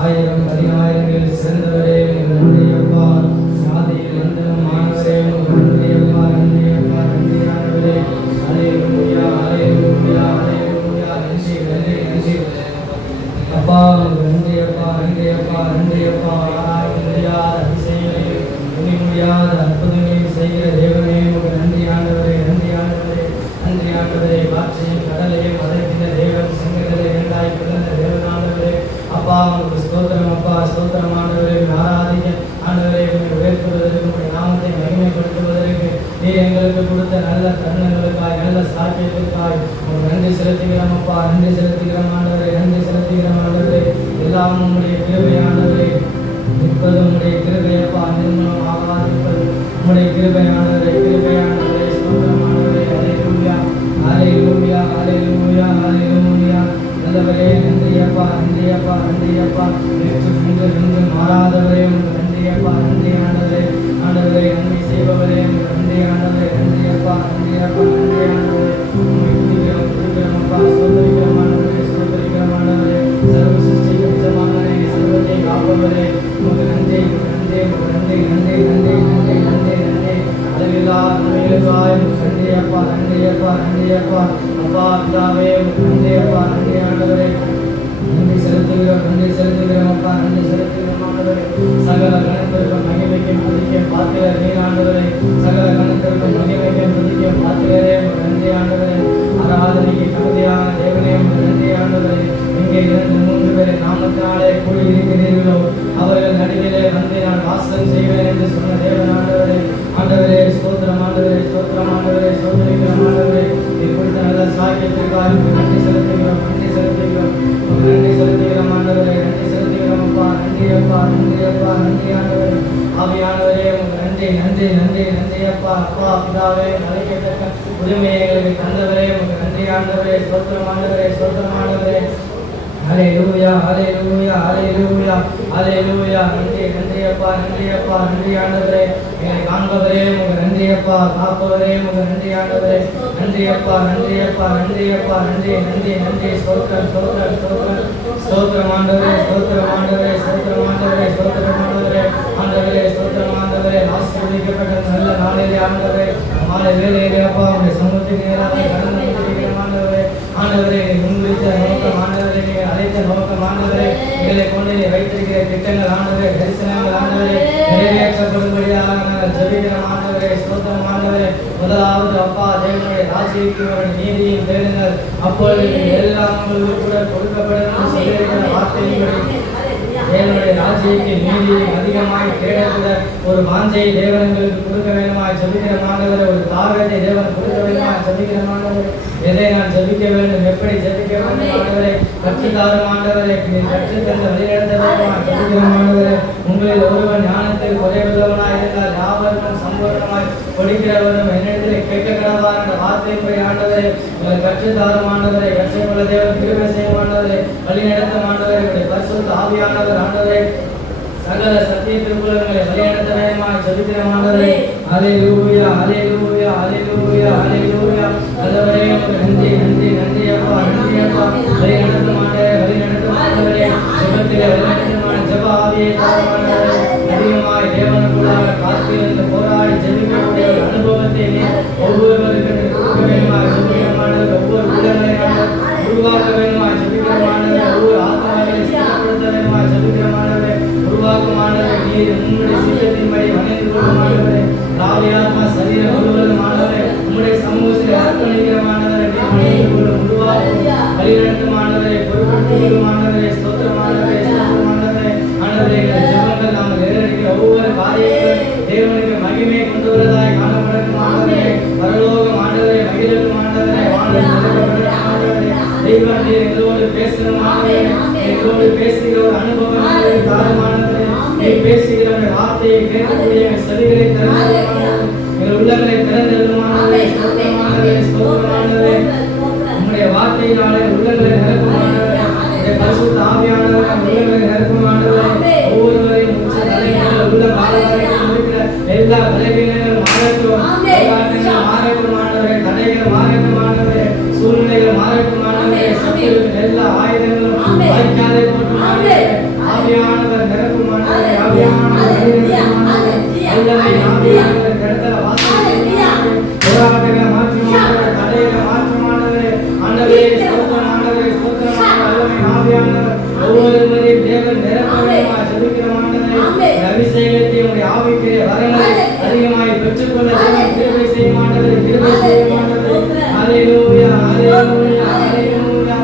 ஆயிரம் பதினாயிரங்கள் சிறந்தவரே நன்றி அப்பா. ஆதியில் எந்தனும் மாணவரே நன்றி அப்பா, நன்றி அப்பா, நன்றி ஆண்டவரே. அல்லேலூயா, அல்லேலூயா, அல்லேலூயா. நன்றி நன்றி நன்றி அப்பா, நன்றி அப்பா, நன்றி அப்பா, நன்றி அப்பா. முடியாத அதிசயங்களையும் துணி முடியாத அற்புதங்களையும் செய்கிற தேவனே உங்களுக்கு நன்றி ஆண்டவரே, நன்றி ஆண்டவரே, நன்றி ஆண்டவரே. காற்றையும் கடலையும் அதற்கின்ற தேவன் செங்கடலை இரண்டாய் பிளந்த தேவனாண்டவரே அப்பா, உங்களுக்கு ஸ்தோத்திரம் அப்பா, ஸ்தோத்திரம் ஆண்டவரே. ஆராதிக்க ஆண்டவரே, உயர்த்துவதற்கு உங்களுடைய நாமத்தை மகிமைப்படுத்துவதற்கு நீ எங்களுக்கு கொடுத்த நல்ல தருணங்களுக்காய் நல்ல சாட்சியத்திற்காய் உங்களுக்கு நன்றி செலுத்துகிறோம் அப்பா, நன்றி செலுத்துகிறோம் ஆண்டவரே, நன்றி செலுத்துகிறோம் ஆண்டவரே. எல்லாம் உங்களுடைய கிருபை ஆண்டவரே, நிற்பது உங்களுடைய கிருபையப்பா, நிர்மலம் ஆகாதிருப்பது உங்களுடைய கிருபையானவரே, கிருபையானவரே. ஸ்தோத்திரம் ஆண்டவரே. அல்லேலூயா, அல்லேலூயா, அல்லேலூயா, அல்லேலூயா. நல்லவரே நன்றி அப்பா, நன்றி அப்பா, நன்றி அப்பா. நேற்று இன்று மாறாதவரே உங்களுக்கு நன்றி அப்பா, நன்றி ஆண்டவரே. ஆண்டவரே நன்மை செய்பவரே உங்களுக்கு நன்றி ஆண்டவரே, நன்றி அப்பா, நன்றி அப்பா, நன்றி ஆண்டவரே. உண்மை துதிக்கிறோம் துதிக்கிறோம் அப்பா, சோதரிக்கிறோம் ஆண்டவரே, சோதரிக்கிறோம் ஆண்டவரே. சர்வ சிருஷ்டிக்கு நிஜமானவரே, சர்வத்தை காப்பவரே உங்களுக்கு நன்றி, நன்றி, நன்றி, நன்றி, நன்றி, நன்றி, நன்றி, நன்றி. அளவில்லா நன்மைகளுக்காய் உங்களுக்கு நன்றி அப்பா, நன்றி அப்பா, நன்றி அப்பா. அப்பா பிதாவே உங்களுக்கு நன்றி அப்பா, நன்றி ஆண்டவரே. நன்றி செலுத்துகிறோம், நன்றி செலுத்துகிறோம் அப்பா, நன்றி செலுத்துகிறோம் ஆண்டவரே. சகல கணத்திற்கும் மகிமைக்கும் துதிக்க பார்க்கிற நீர் ஆண்டவரே, சகல கணத்திற்கும் மகிமைக்கும் துதிக்க பார்க்கிறே உங்களுக்கு நன்றி ஆண்டவரே. ஆராதனைக்கு தகுதியான தேவனே உங்களுக்கு நன்றி ஆண்டவரே. இங்கே 2-3 பேரை நாமத்தினாலே கூடி இருக்கிறீர்களோ அவர்கள் நடுவிலே வந்து நான் வாசம் செய்வேன் என்று சொன்ன தேவன் ஆண்டவரே. ஆண்டவரே ஸ்தோத்திரம் ஆண்டவரே, ஸ்தோத்திரம் ஆண்டவரே, ஸ்தோத்திரிக்கிறோம் ஆண்டவரே. நீ கொடுத்த நல்ல சாக்கியத்திற்காக நன்றி செலுத்துகிறோம், நன்றி செலுத்துகிறோம், நன்றி செலுத்துகிறோம் ஆண்டவரே, நன்றி செலுத்துகிறோம் அப்பா, நன்றி அப்பா, நன்றி அப்பா, நன்றி ஆண்டவரே. ஆவியானவரே உங்களுக்கு நன்றி, நன்றி, நன்றி, நன்றி அப்பா. அப்பா பிதாவே அழைக்கத்தக்க உரிமையை எங்களுக்கு தந்தவரே உங்களுக்கு நன்றி ஆண்டவரே. ஸ்தோத்திரம் ஆண்டவரே, ஸ்தோத்திரம் ஆண்டவரே. அல்லேலூயா, அல்லேலூயா, அல்லேலூயா, அல்லேலூயா. நன்றி, நன்றி அப்பா, நன்றி அப்பா, நன்றி ஆண்டவரே. எங்களை காண்பவரே உங்களுக்கு நன்றி அப்பா, காப்பவரே உங்களுக்கு நன்றி ஆண்டவரே. நன்றி அப்பா, நன்றி அப்பா, நன்றி அப்பா, நன்றி, நன்றி, நன்றி. ஸ்தோத்திரம், ஸ்தோத்திரம், ஸ்தோத்திரம், ஸ்தோத்திரம் ஆண்டவரே, ஸ்தோத்திரம் ஆண்டவரே, ஸ்தோத்திரம் ஆண்டவரே, ஸ்தோத்திரம் ஆண்டவரே. ஆண்டவரே ஸ்தோத்திரம் ஆண்டவரே. ஆசீர்வதிக்கப்பட்ட நல்ல நாளிலே ஆண்டவரே, மாலை வேளையிலே அப்பா உங்களுடைய சமூகத்துக்கு நேராக கடந்து வந்திருக்கிறோம் ஆண்டவரே. ஆண்டவரே முன்வைத்த நோக்கம் ஆண்டவரே, நீங்கள் அழைத்த நோக்கம் ஆண்டவரே, எங்களை கொண்டு வைத்திருக்கிற திட்டங்கள் ஆண்டவரே, தரிசனங்கள் ஆண்டவரே நிறைவேற்றப்படும்படியாக நாங்கள் ஜெபிக்கிறோம் ஆண்டவரே. ஸ்தோத்திரம் ஆண்டவரே. முதலாவது அப்பா தேவனுடைய ராஜ்யத்தின் நீதியும் தேடுங்கள், அப்பொழுது எல்லாம் உங்களுக்கு கூட கொடுக்கப்படும் சொல்லியிருக்கிற வார்த்தையின்படி தேவனுடைய ராஜ்யத்தின் நீதியை அதிகமாய் தேடக்கூட ஒரு வாஞ்சையை தேவனங்களுக்கு கொடுக்க வேண்டுமாய் ஜெபிக்கிற ஆண்டவரே. ஒரு தாகத்தை தேவன் கொடுக்க வேண்டுமாய் ஜெபிக்கிற ஆண்டவரே. எதை நான் ஜெபிக்க வேண்டும், எப்படி ஜெபிக்க வேண்டும் ஆண்டவரே கற்றுத்தாரும் ஆண்டவரே. கற்றுத்தந்த வழிநடத்த வேண்டுமாய் ஜெபிக்கிற ஆண்டவரே. உங்களில் ஒருவன் ஞானத்தில் குறைவுள்ளவனாய் இருந்தால் யாவருக்கும் சம்பூர்ணமாய் கொடுக்கிறவரும் என்னிடத்தில் கேட்கக்கூடாதா என்ற வார்த்தையின்படி ஆண்டவரே உங்களை கற்றுத்தாரும் ஆண்டவரை. கற்றுக்கொள்ள தேவன் கிருபை செய்யும் ஆண்டவரை, வழிநடத்தும் ஆண்டவரை. பரிசுத்த ஆவியானவர் ஆண்டவரை சகல சத்தியத்திற்குள்ள உங்களை வழிநடத்த வேண்டுமாய் ஜெபிக்கிறோம் ஆண்டவரே. அல்லேலூயா, அல்லேலூயா, அல்லேலூயா, அல்லேலூயா. ஆண்டவரே உங்களுக்கு நன்றி, நன்றி, நன்றி அப்பா, நன்றி அப்பா. வழிநடத்தும் ஆண்டவரே, வழிநடத்தும் ஆண்டவரே. ஜெபத்திலே வழிநடத்துமான ஜெப ஆவியை தாரும் ஆண்டவரே. அதிகமாய் தேவனுக்குள்ளாக காத்திருந்து போராடி ஜெபிக்கக்கூடிய ஒரு அனுபவத்தை ஒவ்வொருவருக்கு கொடுக்க வேண்டுமாய் ஜெபிக்கிறோம் ஆண்டவரே. ஒவ்வொரு உள்ளங்களையும் உருவாக்க வேண்டுமாய் ஜெபிக்கிறோம் ஆண்டவரே. ஒவ்வொரு ஆத்மாக்களை சுத்தப்படுத்த வேண்டுமாய் ஜெபிக்கிறோம் ஆண்டவரே. உருவாக்கும் ஆண்டவரே, நீர் உங்களுடைய சீக்கிரத்தின்படி வணைந்து கொள்ளும் ஆண்டவரே. ஆவியாத்மா சரீரம் முழுவதும் ஆண்டவரே உங்களுடைய சமூகத்தில் அர்ப்பணிக்கிறோம் பேசணும் ஆண்டவரே. எங்களோடு பேசுகிற ஒரு அனுபவம் எங்களுக்கு தாரும் ஆண்டவரே. நீ பேசுகிற அந்த வார்த்தையை கேட்கக்கூடிய எங்கள் செவிகளை திறந்தருளும் ஆண்டவரே. எங்கள் உள்ளங்களை திறந்தருளும் ஆண்டவரே. ஸ்தோத்திரம் ஆண்டவரே, ஸ்தோத்திரம் ஆண்டவரே. உம்முடைய வார்த்தையினாலே உள்ளங்களை நிரப்பும் ஆண்டவரே. உம்முடைய பரிசுத்த ஆவியானவரே உள்ளங்களை நிரப்பும் ஆண்டவரே. ஒவ்வொருவரையும் உச்ச தலைமுறை உள்ள காலவரைக்கும் இருக்கிற எல்லா பலவீனங்களும் மாறட்டும், போராட்டங்கள் மாறட்டும் ஆண்டவரே. தடைகள் மாறட்டும் ஆண்டவரே. சூழ்நிலைகள் மாறட்டும் ஆண்டவரே. சத்துருவின் எல்லா ஆயுதங்களும் வாய்க்காதை போட்டும் ஆண்டவரே. ஆவியானவர் நிரப்பும் ஆண்டவரே. ஆவியானவர் நிரப்பும் ஆண்டவரே. அல்லவை ஆவியானவர் கடத்தல வாசல் போராட்டங்களை மாற்றும் ஆண்டவரே. தடைகளை மாற்றும் ஆண்டவரே. ஆண்டவரே ஸ்தோத்திரம் ஆண்டவரே, ஸ்தோத்திரம் ஆண்டவரே. அல்லவை ஆவியானவர் ஒவ்வொருவரையும் தேவன் நிரப்புமா ஜெபிக்கிறோம் ஆண்டவரே. அபிஷேகத்தை உடைய ஆவிக்குரிய வரங்களை அதிகமாய் பெற்றுக்கொள்ள தேவன் கிருபை செய்யும் ஆண்டவரே. கிருபை செய்யும் ஆண்டவரே. ஹல்லேலூயா, ஹல்லேலூயா, ஹல்லேலூயா.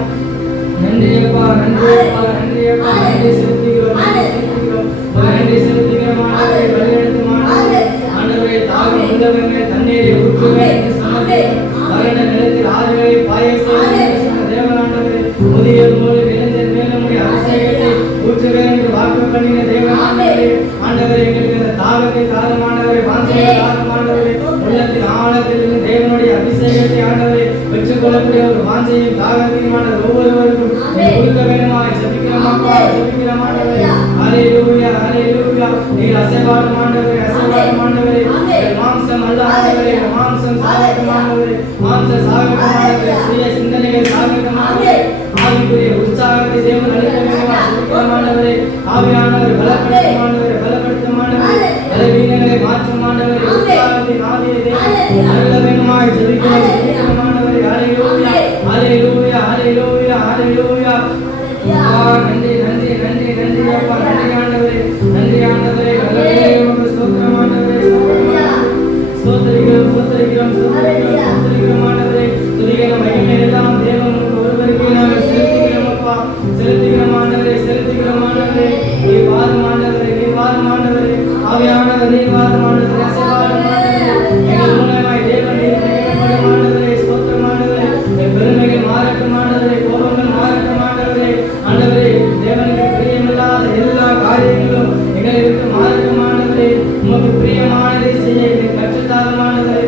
நன்றி அப்பா, நன்றி அப்பா, நன்றி அப்பா. நன்றி செலுத்துகிறோம், நன்றி செலுத்துகிறோம். நன்றி செலுத்துகிறோம் ஆண்டவரே. வழிநடத்தும் ஆண்டவரே. ஆண்டவரே தாகம் உள்ளவனே தண்ணீரை ஊற்றுவேன் என்று சொன்னீர். வறண்ட நிலத்தில் ஆறுகளை பாய செய்வேன் என்று சொன்ன தேவன் ஆண்டவரே. முதியோர் போல விழுந்த மேலும் அபிஷேகத்தை ஊற்றுவேன் என்று வாக்கு பண்ணின தேவன் ஆண்டவரே. ஆண்டவரே எங்களுக்கு அந்த தாகத்தை தாரும் ஆண்டவரே. வாஞ்சையை தாரும் ஆண்டவரே. உள்ளத்தின் ஆழத்திலிருந்து தேவனுடைய அபிஷேகத்தை ஆண்டவரே பெற்றுக்கொள்ளக்கூடிய ஒரு வாஞ்சையும் தாகத்தையும் ஆண்டவர் ஒவ்வொருவருக்கும் கொடுக்க வேண்டுமாய் ஜெபிக்கிறோம் அப்பா, ஜெபிக்கிறோம் ஆண்டவரே. ஹல்லேலூயா, ஹல்லேலூயா. நீர் அசைவாடும் ஆண்டவரே, அசைவாடும் ஆண்டவரே. மாம்சம் அல்ல ஆண்டவரே, மாம்சம் சாகட்டும் ஆண்டவரே. மாம்ச சாகட்டும் ஆண்டவரே. சுய சிந்தனைகள் சாகட்டும் ஆண்டவரே. ஆவிக்குரிய உற்சாகத்தை தேவன் அளிக்க வேண்டுமாய் ஜெபிக்கிறோம் ஆண்டவரே. ஆவியானவர் பலப்படுத்தும் ஆண்டவரே, பலப்படுத்தும் ஆண்டவரே. பலவீனங்களை மாற்றும் ஆண்டவரே. உற்சாகத்தின் ஆவியை தேவன் அருள வேண்டுமாய் ஜெபிக்கிறோம், ஜெபிக்கிறோம் ஆண்டவரே. ஹல்லேலூயா, ஹல்லேலூயா, ஹல்லேலூயா, ஹல்லேலூயா. நன்றி, நன்றி, நன்றி, நன்றி அப்பா, நன்றி ஆண்டவரே, நன்றி ஆண்டவரே. ஹல்லேலூயா, உமக்கு ஸ்தோத்திரம் ஆண்டவரே, ஸ்தோத்திரிக்கிறோம், ஸ்தோத்திரிக்கிறோம், ஸ்தோத்திரிக்கிறோம், ஸ்தோத்திரிக்கிறோம் ஆண்டவரே. துதிக்கிற மகிமை எல்லாம் தேவன் ஒருவருக்கே நாங்கள் செலுத்துகிறோம் அப்பா, செலுத்துகிறோம் ஆண்டவரே, செலுத்துகிறோம் ஆண்டவரே. நீ வாரும் ஆண்டவரே, நீ வாரும் ஆண்டவரே. ஆவியானவர் நீ வாரும் ஆண்டவரே, அசைவாரும் ஆண்டவரே. எங்கள் மூலமாய் தேவன் நீர் மகிமைப்படும் ஆண்டவரே. ஸ்தோத்திரம் ஆண்டவரே. என் பெருமைகள் மாறட்டும் ஆண்டவரே, கோபங்கள் மாறட்டும் ஆண்டவரே. ஆண்டவரே தேவனுக்கு பிரியமில்லாத எல்லா காரியங்களும் எங்களை விட்டு மாறட்டும் ஆண்டவரே. உமக்கு பிரியமானதை செய்ய எங்களுக்கு கற்றுத்தாரும் ஆண்டவரே.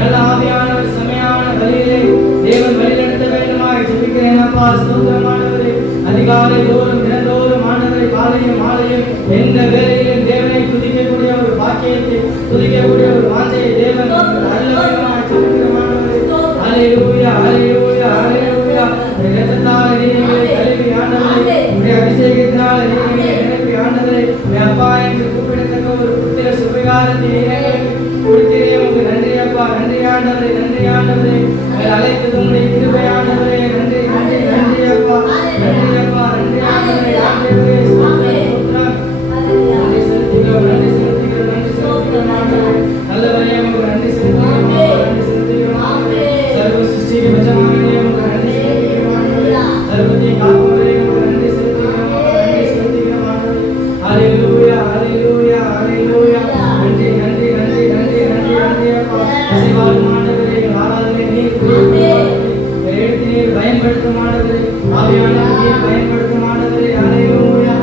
நல்ல ஆவியானவர் செமையான வழியிலே தேவன் வழிநடத்த வேண்டுமாய் ஜெபிக்கிறேன் அப்பா, ஸ்தோத்திரம் ஆண்டவரே. அதிகாலை தோறும் தினந்தோறும் ஆண்டவரை காலையும் மாலையும் எந்த வேலையிலும் தேவனை துதிக்கக்கூடிய ஒரு பாக்கியத்தை, துதிக்கக்கூடிய ஒரு வாஞ்சையை தேவன் அருள வேண்டுமாய் ஜெபிக்கிறோம் ஆண்டவரே. ஹல்லேலூயா, ஹல்லேலூயா, ஹல்லேலூயா. இரத்தத்தால் நீரை கழுவி ஆண்டவரே, உடைய அபிஷேகத்தினால் நீரை நிரப்பி ஆண்டவரே, அப்பா என்று கூப்பிடத்தக்க ஒரு புத்திர சுபகாரத்தை நீங்களுக்கு கொடுத்தீரே. உங்களுக்கு நன்றி அப்பா, நன்றி ஆண்டவரே, நன்றி ஆண்டவரே. அழைத்தது உடைய கிருபை ஆண்டவரே. நன்றி, நன்றி, நன்றி அப்பா, நன்றி அப்பா, நன்றி ஆண்டவரே. ஆண்டவரே ஸ்தோத்திரம், ஸ்தோத்திரம். நன்றி செலுத்துகிறோம், நன்றி செலுத்துகிறோம், நன்றி செலுத்துகிறோம் ஆண்டவரே. நல்லவரே உங்களுக்கு நன்றி செலுத்துகிறோம், நன்றி செலுத்துகிறோம் ஆண்டவரே. சர்வ சிருஷ்டிக்கு பஜமானே உங்களுக்கு நன்றி செலுத்துகிறோம் ஆண்டவரே. சர்வத்தை காப்பவரே உங்களுக்கு நன்றி செலுத்துகிறோம், நன்றி செலுத்துகிறோம் ஆண்டவரே. ஹல்லேலூயா, ஹல்லேலூயா, ஹல்லேலூயா. நன்றி, நன்றி, நன்றி, நன்றி, நன்றி, நன்றி அப்பா. அசைவாடும் ஆண்டவரே, எங்கள் ஆராதனை நீர் எடுத்து நீர் பயன்படுத்தும் ஆண்டவரே. ஆவியானவர் நீர் பயன்படுத்தும் ஆண்டவரே. ஹல்லேலூயா,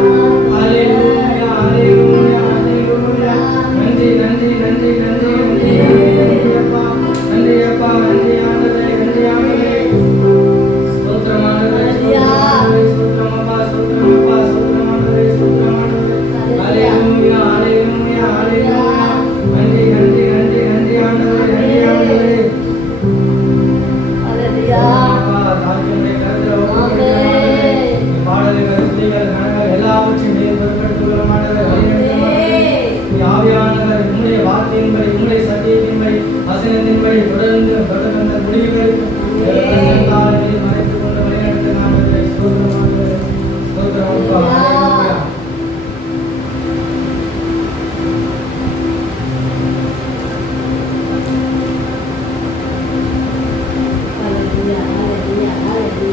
ஹல்லேலூயா, ஹல்லேலூயா, ஹல்லேலூயா. நன்றி, நன்றி, நன்றி, நன்றி, நன்றி, நன்றி அப்பா, நன்றி அப்பா, நன்றி ஆண்டவரே, நன்றி ஆண்டவரே. ஸ்தோத்திரம் ஆண்டவரே, ஸ்தோத்திரம் அப்பா, ஸ்தோத்திரம் அப்பா, ஸ்தோத்திரம் ஆண்டவரே, ஸ்தோத்திரம் ஆண்டவரே. ஹல்லேலூயா, ஹல்லேலூயா, ஹல்லேலூயா. நன்றி, நன்றி, நன்றி, நன்றி ஆண்டவரே, நன்றி ஆண்டவரே. அப்பா தாழ்மையுடைய கருத்துல பாடல்கள், துதிகள், கணங்கள் எல்லாவற்றையும் நீர் பொறுப்பெடுத்துள்ள ஆண்டவரே, வழிநடத்தும் ஆவியானவர் உம்முடைய வார்த்தையின்படி, உம்முடைய சத்தியத்தின்படி, வசனத்தின்படி தொடர்ந்து அந்த முடிவுகள் மறைத்துக் கொண்டு வழிநடத்த ஆண்டவரே. ஸ்தோத்திரம் ஆண்டவரே, ஸ்தோத்திரம் அப்பா. ஹல்லேலூயா. Hallelujah, hallelujah, hallelujah.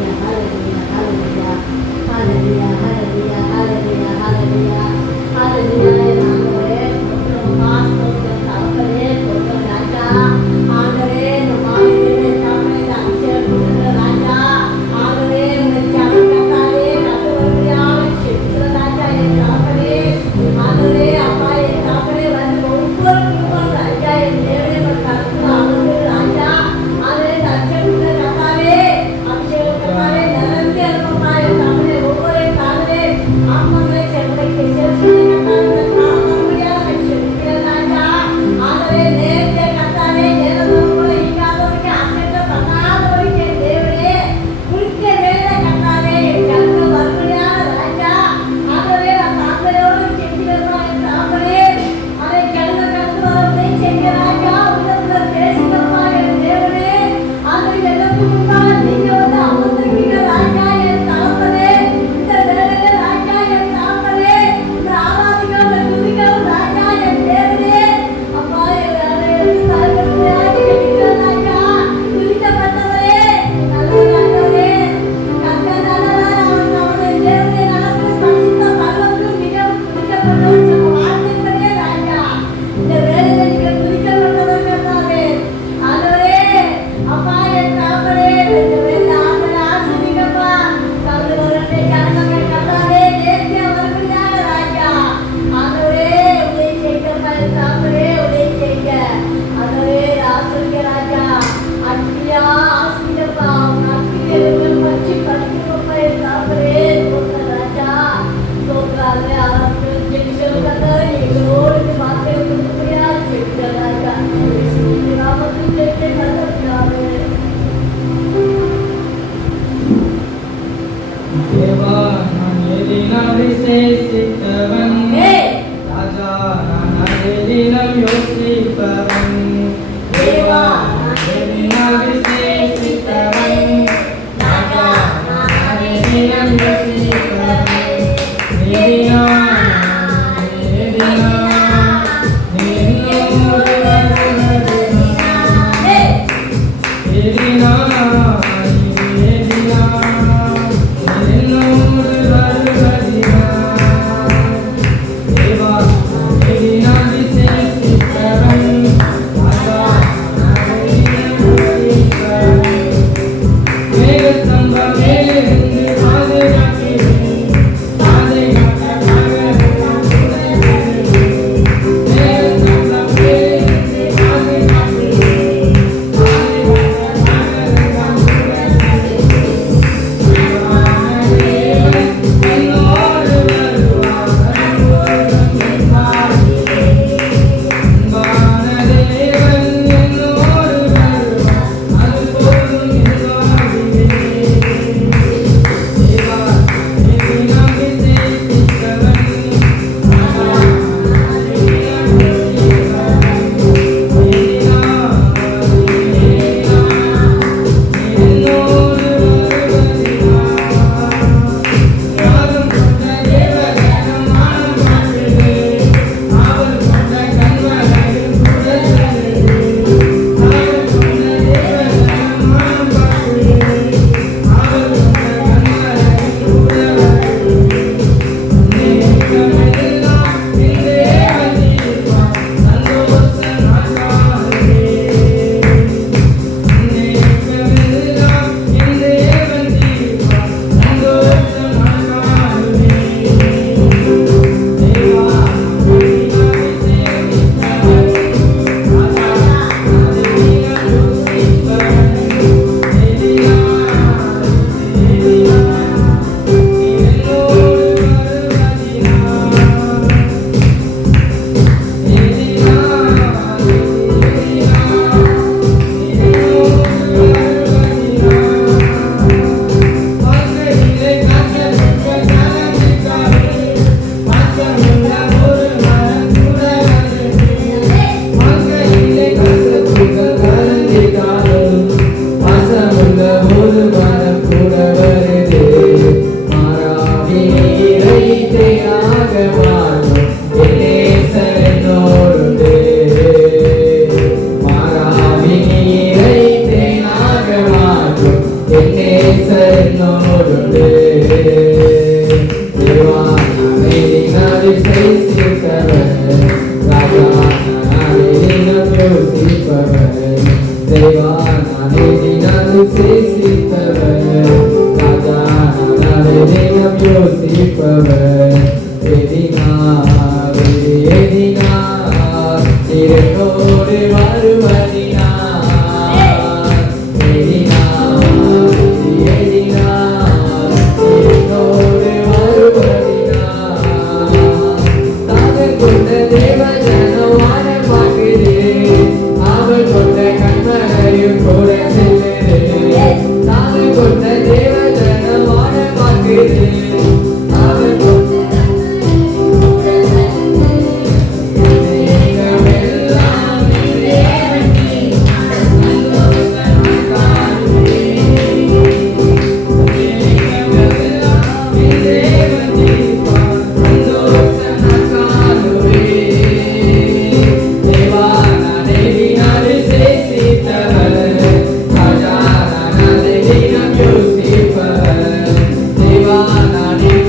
விசேஷித்தவன் ராஜா நான் அதை தினம் யோசிப்பவன் தேவா நான் எதினால் விசேஷித்தவன் ராஜா நான் அதை தினம் யோசிப்பவன் நீதினா Nani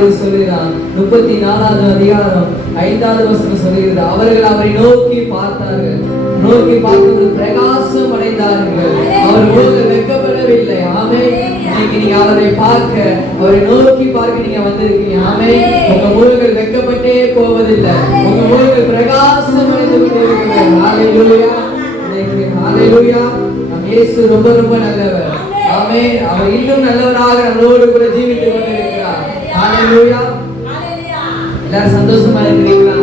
தாவீது சொல்கிறான். 34வது அதிகாரம் 5வது வசனம் சொல்கிறது, அவர்கள் அவரை நோக்கி பார்த்தார்கள். நோக்கி பார்த்து பிரகாசம் அடைந்தார்கள். அவர் முகங்கள் வெட்கப்படவில்லை. ஆமென். இன்னைக்கு நீங்க அவரை பார்க்க, அவரை நோக்கி பார்க்க நீங்க வந்திருக்கீங்க. ஆமென். உங்க முகங்கள் வெட்கப்பட்டே போவதில்லை. உங்க முகங்கள் பிரகாசம் அடைந்து கொண்டிருக்கிறது. ஹalleluya. ஹalleluya. நம் இயேசு ரொம்ப ரொம்ப நல்லவர். ஆமென். அவர் இன்னும் நல்லவராக நம்மளோடு கூட ஜீவித்துக் கொண்டிருக்கிறார். ஹalleluya. எல்லாரும் சந்தோஷமா இருக்கிறீங்களா?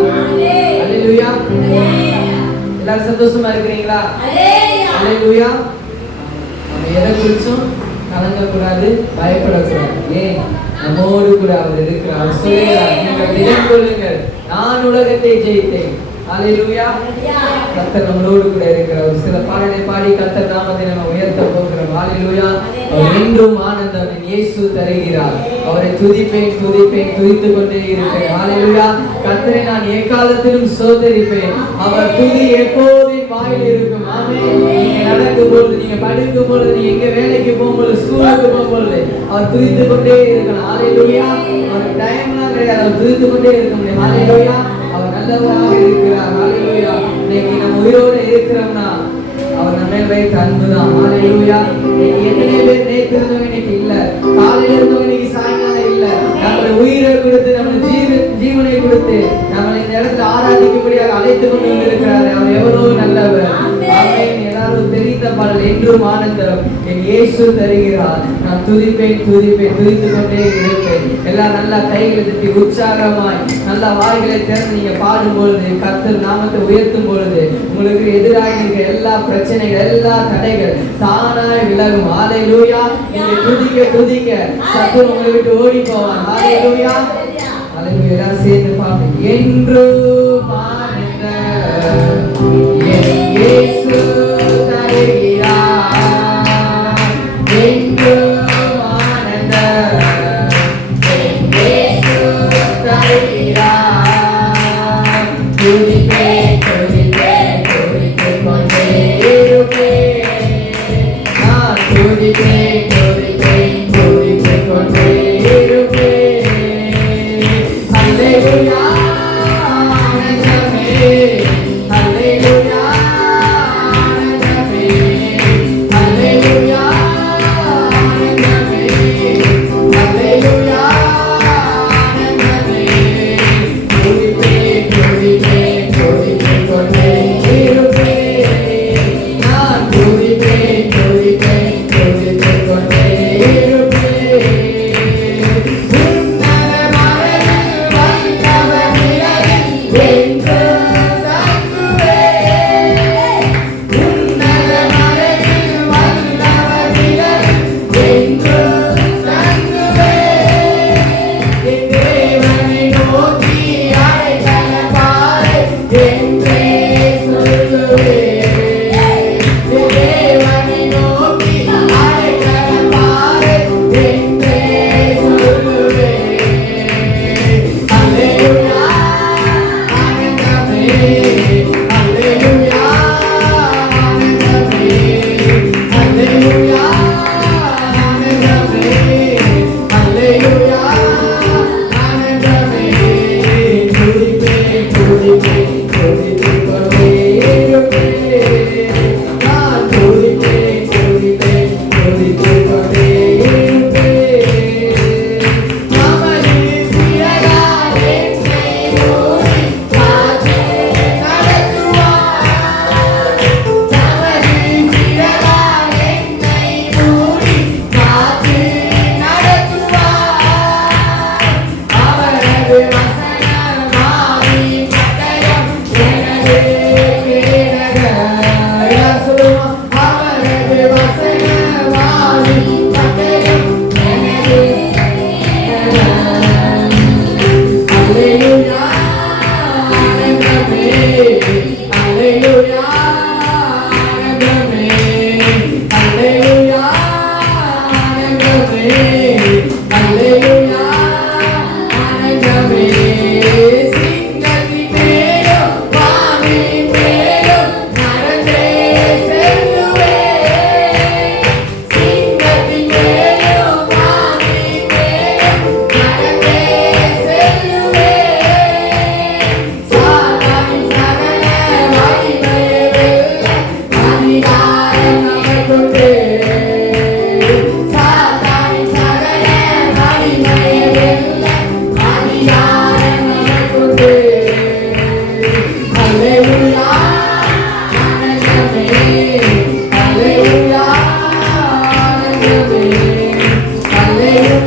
ஹalleluya. எல்லாரும் சந்தோஷமா இருக்கிறீங்களா? ஹalleluya. நம்ம எதை குறிச்சும் கலங்கக்கூடாது, பயப்படக்கூடாது. ஏன்? நம்மோடு கூட அவர் இருக்கிறார். சொல்லுகிறார், நீங்கள் திடம் கொள்ளுங்கள், நான் உலகத்தை ஜெயித்தேன். ஹalleluya. கர்த்தர் நம்மளோடு கூட இருக்கிறார். சில பாடலை பாடி கர்த்தர் நாமத்தை நம்ம உயர்த்த போகிறோம். ஹalleluya. அவர் என்றும் ஆனந்தம் இயேசு தருகிறார். அவரை துதிப்பேன் துதிப்பேன் துதித்துக் கொண்டே இருப்பேன். ஹalleluya. கர்த்தரை நான் எக்காலத்திலும் சோதரிப்பேன். அவர் துதி எப்போதும் வாயில் இருக்கும். ஆமென். நீங்க நடக்கும் பொழுது, நீங்க படிக்கும் பொழுது, நீங்க எங்க வேலைக்கு போகும்போது, ஸ்கூலுக்கு போகும்போது அவர் துதித்துக் கொண்டே இருக்கணும். ஹalleluya. அவர் டைம்லாம் கிடையாது, அவர் துதித்துக் கொண்டே இருக்க முடியும். ஹalleluya. அவர் நல்லவராக இருக்கிறார். ஹalleluya. இன்னைக்கு நம்ம உயிரோடு இருக்கிறோம்னா அவர் நம்ம மேல் வைத்த அன்புதான். ஹalleluya. இன்னைக்கு எத்தனை பேர் நேற்று இருந்தவங்க இன்னைக்கு இல்ல, காலையில இருந்தவங்க இன்னைக்கு சாயங்காலம் இல்ல. நம்மளை உயிரை கொடுத்து, நம்மளை ஜீவனை கொடுத்து நம்மளை இந்த இடத்துல ஆராதிக்கும்படியாக அழைத்து கொண்டு வந்திருக்கிறார். அவர் எவ்வளவு நல்லவர். ஆமென். எல்லாரும் தெரிந்த பாடல், என்றும் ஆனந்தம் என் இயேசு தருகிறார். நான் துதிப்பேன் துதிப்பேன் துதித்துக் கொண்டே இருப்பேன். எல்லாம் நல்லா கைகளை தட்டி உற்சாகமாய் நல்லா வாய்களை திறந்து நீங்க பாடும் பொழுது, கர்த்தர் நாமத்தை உயர்த்தும் பொழுது, உங்களுக்கு எதிராக இருக்க எல்லா பிரச்சனைகள், எல்லா தடைகள் தானாய் விலகும். ஹalleluya. நீங்க துதிக்க துதிக்க சத்துரு உங்களை விட்டு ஓடி போவான். ஹalleluya. ஹalleluya. எல்லாம் சேர்ந்து பாடுங்க. என்றும் ஆனந்தம் என் இயேசு தருகிறார். என்றும் ஆனந்தம் என் இயேசு தருகிறார். துதிப்பேன் துதிப்பேன் துதித்துக் கொண்டே இருப்பேன். நான் துதிப்பேன் துதிப்பேன் துதித்துக் கொண்டே இருப்பேன். ஹalleluya. ஆனந்தமே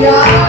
Yeah.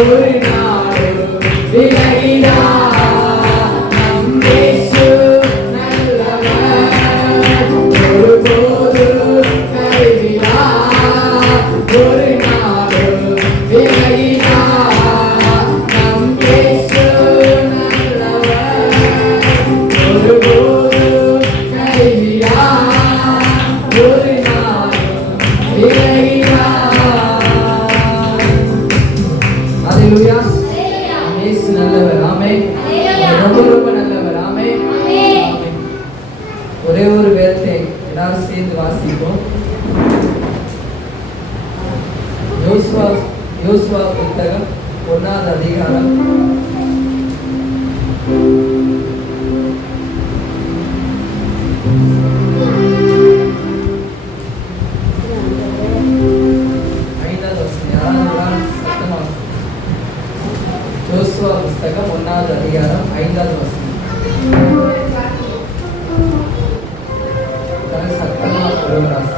ஒரு நாளும் விலகிடார். நம் இயேசு நல்லவர், ஒருபோதும் கைவிடார். ஒரு நாளும் விலகிடார். நம் இயேசு நல்லவர், ஒருபோதும் கைவிடார். ஒரு நாளும் விலகிடார். ஹalleluya. இயேசு நல்லவர். ஆமென். ரொம்ப ரொம்ப நல்லவர். ஆமென். ஒரே ஒரு வேதத்தை எல்லாரும் சேர்ந்து வாசிப்போம். யோசுவா புத்தகம் 1ஆவது அதிகாரம் 5வது வசனம். யாராவது சத்தமா யோசுவா புத்தகம் 1ஆவது அதிகாரம் 5வது வசனம். சத்தமா ஒருவர்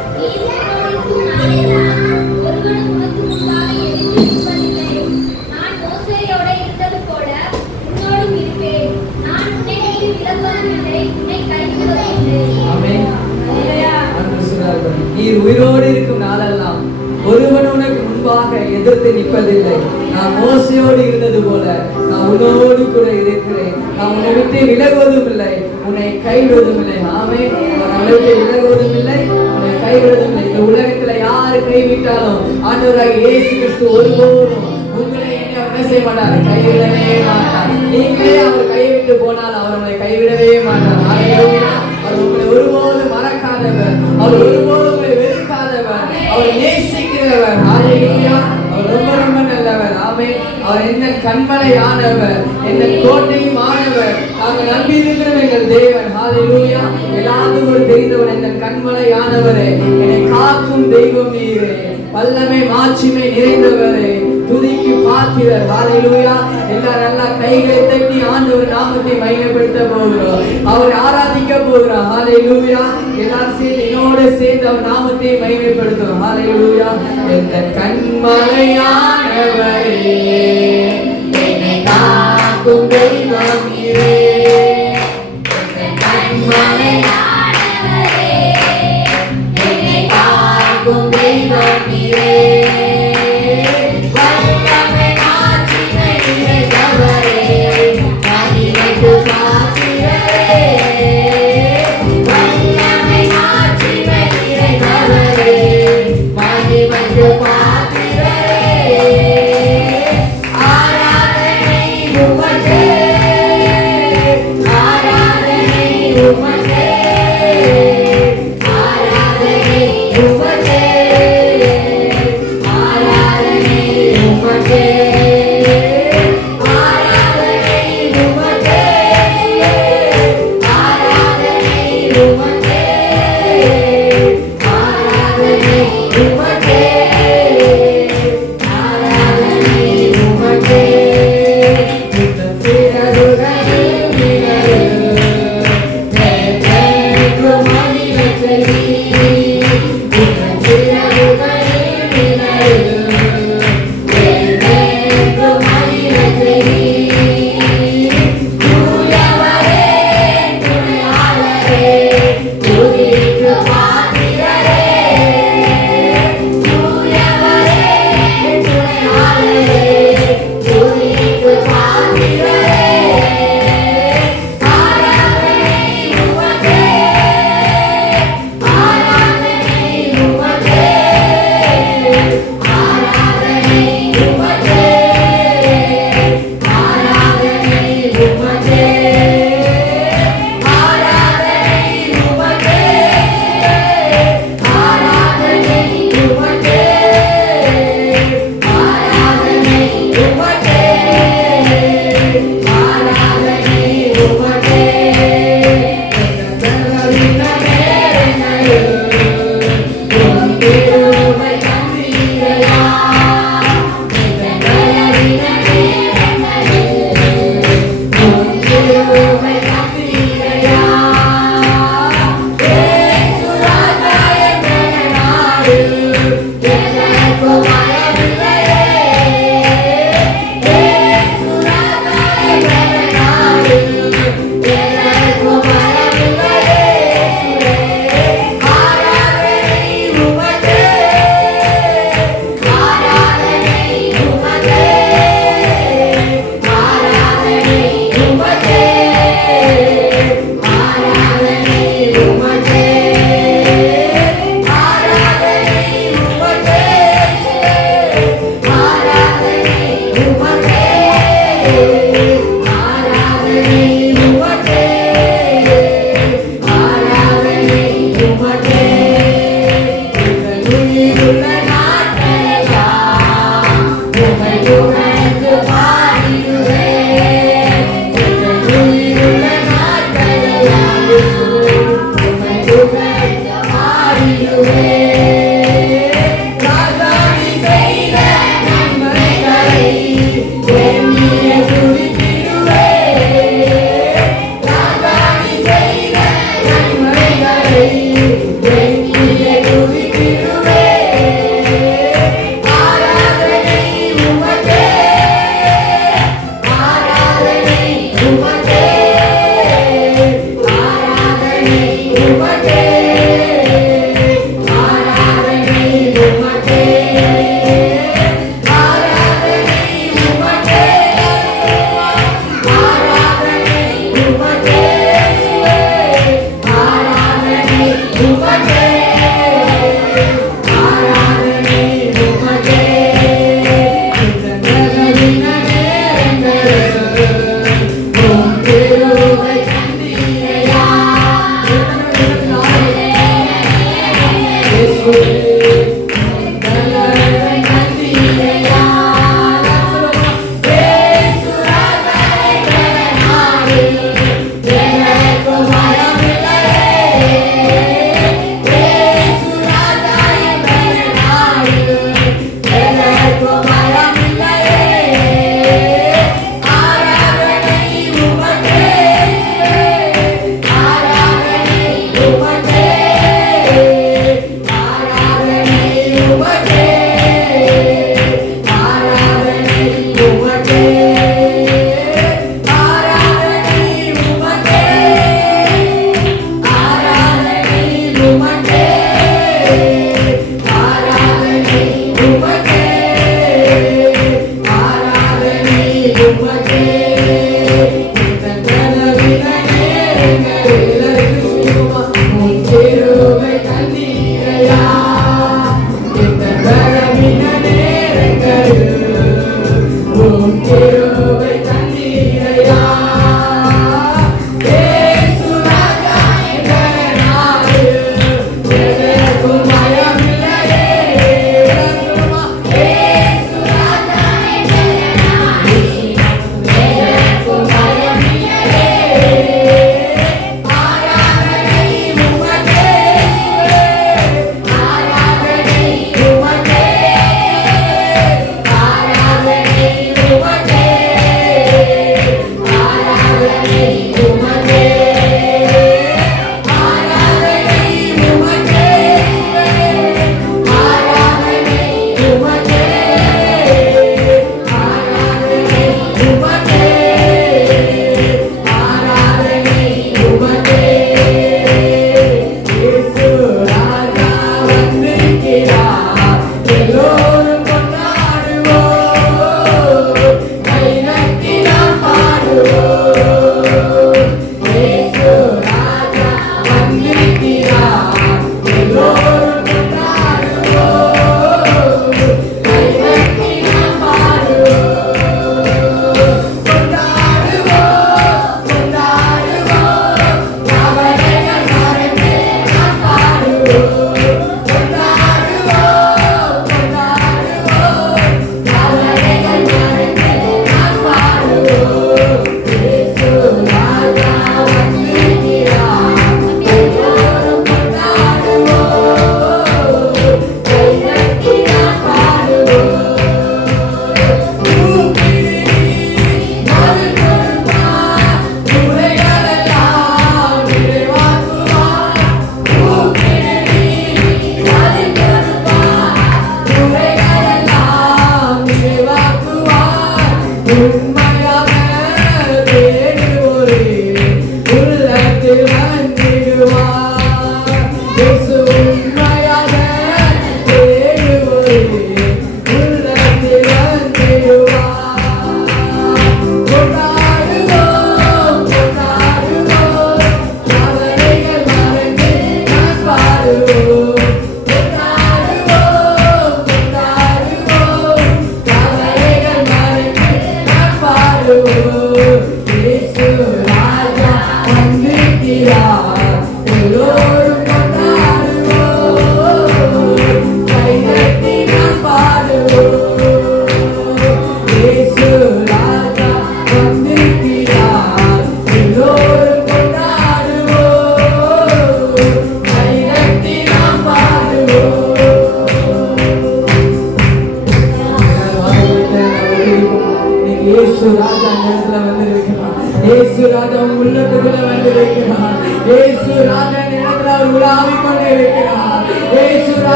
நீர் உயிரோடு இருக்கும் நாளெல்லாம் ஒருவன் உனக்கு முன்பாக எதிர்த்து நிற்பதில்லை. நான் மோசையோடு இருந்தது போல நான் உன்னோடு கூட இருக்கிறேன். நான் உன்னை விட்டு விலகுவதும் இல்லை, உன்னை கைவிடுவதும் இல்லை. ஆமென். உன்னை விட்டு விலகுவதும் இல்லை, உன்னை கைவிடுவதும் இல்லை. இந்த உலகத்துல யாரு கைவிட்டாலும் ஆண்டவராகிய இயேசு கிறிஸ்து ஒருபோதும் உங்களை என்ன செய்ய மாட்டார், கைவிடவே மாட்டார். நீங்களே அவர் கைவிட்டு போனால் அவர் உங்களை கைவிடவே மாட்டார். அவர் உங்களை ஒருபோதும் மறக்காதவர், அவர் ஒருபோதும் உங்களை வெறுக்காதவர், அவர் நேசிக்கிறவர். ஹalleluya. அவர் ரொம்ப ரொம்ப நல்லவர். ஆமென். அவர் என்ன கண்மலையானவர், என்ன கோட்டையுமானவர். நாங்கள் நம்பி இருக்கிற எங்கள் தேவன். ஹalleluya. எல்லாத்துக்கும் தெரிந்தவர் என்ன கண்மலையானவரே, என்னை காக்கும் தெய்வம் நீரே, வல்லமை மாட்சிமை நிறைந்தவரே, துதிக்கு பாத்திரர். ஹalleluya. எல்லாரும் நல்லா கைகளை தட்டி ஆண்டவர் நாமத்தை மகிமைப்படுத்த போகிறோம், அவரை ஆராதிக்க போகிறோம். ஹalleluya. எல்லாரும் சேர்ந்து என்னோட சேர்ந்து அவர் நாமத்தை மகிமைப்படுத்துவோம். ஹalleluya. எந்த கண்மலையானவரே, என்னை காக்கும் தெய்வம் நீரே, எந்த கண்மலையானவரே, என்னை காக்கும் தெய்வம் நீரே,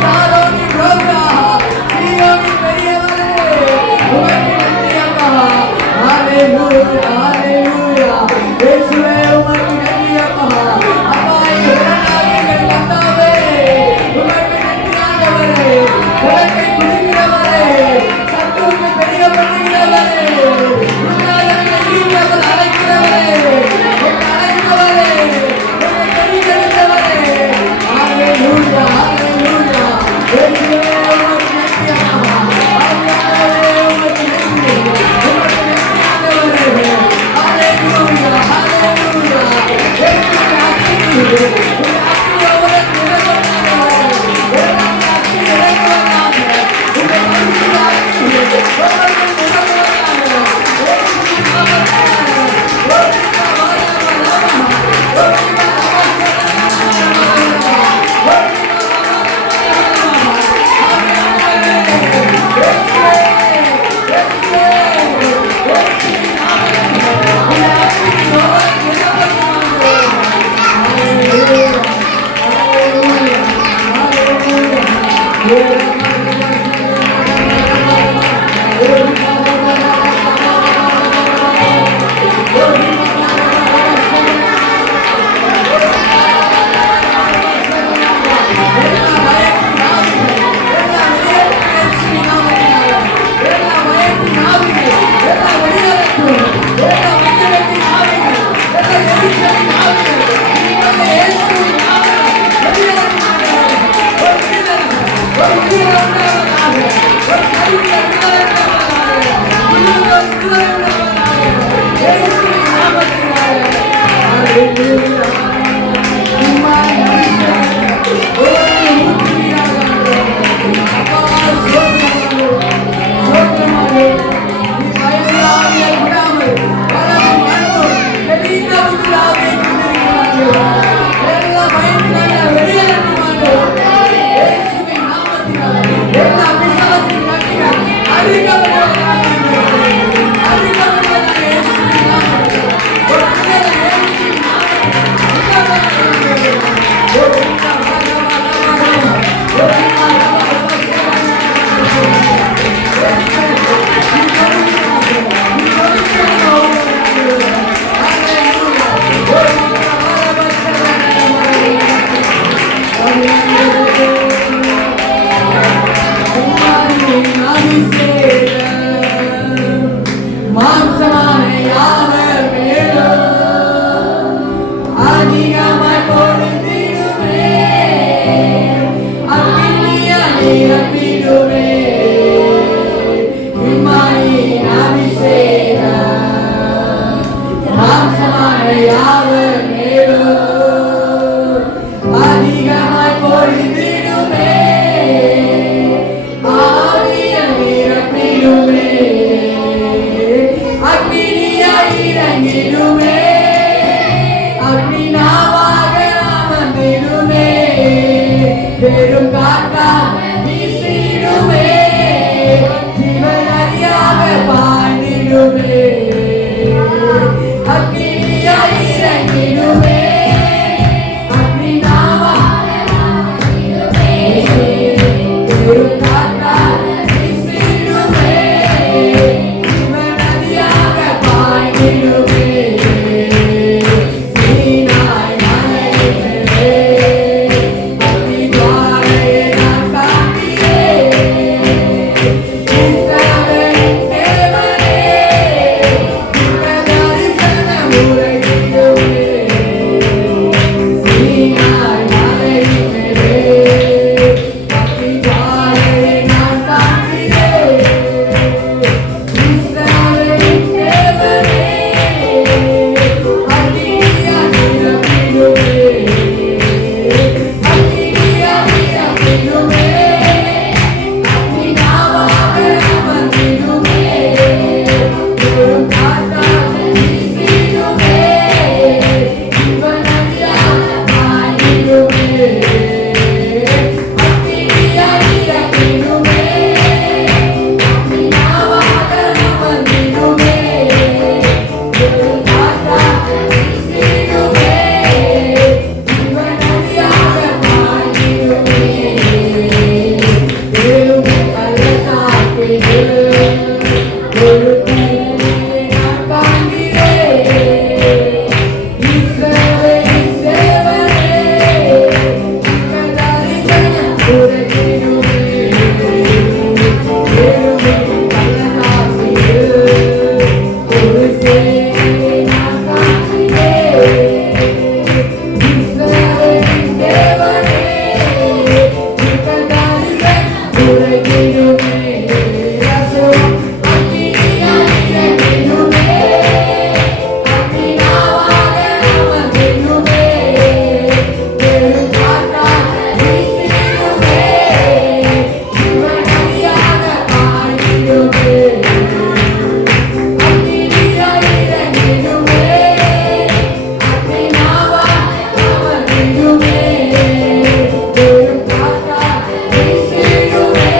Saron y roca மாம்சமான யாவர் மேலும் அதிகமாய் பொழிந்திடுமே. அக்கினியால் நிரப்பிடுமே. விண்மீனின் அபிஷேகம் மாம்சமான யாவர் மேலும் அதிகமாய் பொழிந்திடுமே. ஆவியால் நிரப்பிடுமே. அக்கினியாய் இறங்கிடுமே. அக்னிநாவாக அமர்ந்திடுமே. பெரும் காற்றாக வீசிடுமே. ஜீவநதியாக பாய்ந்திடுமே. அக்கினியாய் இறங்கிடுமே. அக்னிநாவாக அமர்ந்திடுமே. பெரும் காற்றாக வீசிடுமே. ஜீவநதியாக பாய்ந்திடுமே. சீனாய் மலையிலே அக்கினிஜுவாலையை நான் காண்கிறேன். இஸ்ரவேலின் தேவனே, உங்கள் தரிசனம் உரைத்திடுமே. சீனாய் மலையிலே அக்கினிஜுவாலையை நான் காண்கிறேன். இஸ்ரவேலின் தேவனே, அக்கினியால் நிரப்பிடுமே. அக்கினியால் நிரப்பிடுமே. அக்னிநாவாக அமர்ந்திடுமே. பெரும் காற்றாக வீசிடுமே. ஜீவநதியாக பாய்ந்திடுமே. அக்கினியால் நிரப்பிடுமே. அக்னிநாவாக அமர்ந்திடுமே. பெரும் காற்றாக வீசிடுமே. ஜீவநதியாக பாய்ந்திடுமே. பெரும் பள்ளத்தாக்கிலே ஒரு தீயை நான் காண்கிறேன். இஸ்ரவேலின் தேவனே, உங்கள் தரிசனம் உரைத்திடுமே. பெரும் பள்ளத்தாக்கிலே ஒரு சேனையை நான் காண்கிறேன். இஸ்ரவேலின் தேவனே, உங்கள் தரிசனம் உரைத்திடுமே. அக்கினியால் இறங்கிடுமே. அக்னிநாவாக அமர்ந்திடுமே. பெரும் காற்றாக வீசிடுமே. ஜீவநதியாக பாய்ந்திடுமே. அக்கினியால் இறங்கிடுமே. அக்னிநாவாக அமர்ந்திடுமே. பெரும் காற்றாக வீசிடுமே.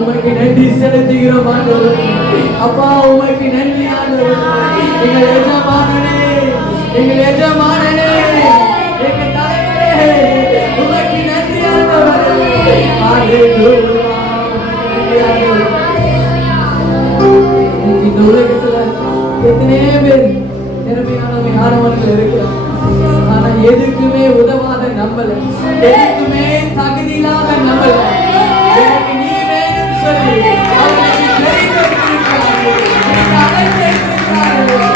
உமக்கு நன்றி செலுத்துகிறோம் ஆண்டவரே. அப்பா உமக்கு நன்றி ஆண்டவரே. எங்கள் எஜமானனே, எங்கள் எஜமானனே, எங்கள் தலைவரே, உமக்கு நன்றி ஆண்டவரே. ஹalleluya. இந்த உலகத்துல எத்தனையோ பேர் திறமையானவங்க யாரவர்கள் இருக்கிறார். ஆனா எதுக்குமே உதவாத நம்மள, எதுக்குமே தகுதி இல்லாத நம்மள எனக்கு நீ வேணும் சொல்லி அவர்களுக்கு தெரிவித்திருக்கிறார்கள். எனக்கு அழைத்திருக்கிறார்கள்.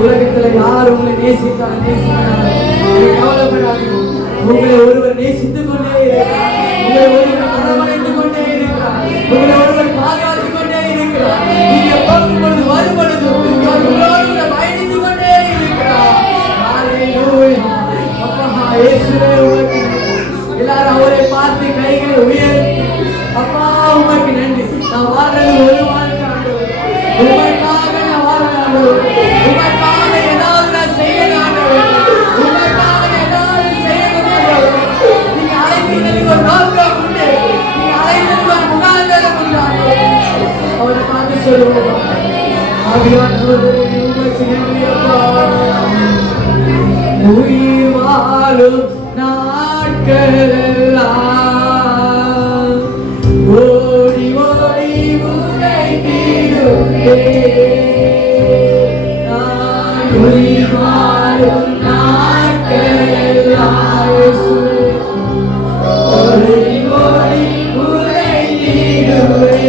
உலகத்துல யார் உங்களை நேசித்தால் கவலைப்படாதீங்க. உங்களை ஒருவர் நேசித்துக் கொண்டே இருக்கிறார். உங்களை ஒருவர் அரவணைத்துக் கொண்டே இருக்கிறார். உங்களை ஒருவர் பாதுகாத்துக் கொண்டே இருக்கிறார். நீங்க போகும் பொழுது வரும் பொழுது உங்களோடு பயணித்துக் கொண்டே இருக்கிறார். அப்பா இயேசுவே உமக்கு எல்லாரும் அவரை பார்த்து கைகளை உயர்த்தி அப்பா உமக்கு நன்றி. நான் வாழ்றது ஒரு வாழ்க்கை ஆண்டவரே. உமக்காக நான் வாழ்றேன் ஆண்டவரே. உமக்காக ஏதாவது நான் செய்யணும் ஆண்டவரே. உமக்காக ஏதாவது செய்யணும் ஆண்டவரே. நீங்க அழைத்தீங்க ஒரு நோக்கம் உண்டு. நீங்க அழைத்தது ஒரு முகாந்தரம் உண்டு ஆண்டவரே. அவரை பார்த்து சொல்லுவோம். ஆவியானவரே உமக்கு நன்றி அப்பா. உயிர் வாழும் நாட்களெல்லாம் ஓடி ஓடி உழைத்திடுவே. நான் உயிர் வாழும் நாட்களெல்லாம் ஓடி ஓடி உழைத்திடுவே.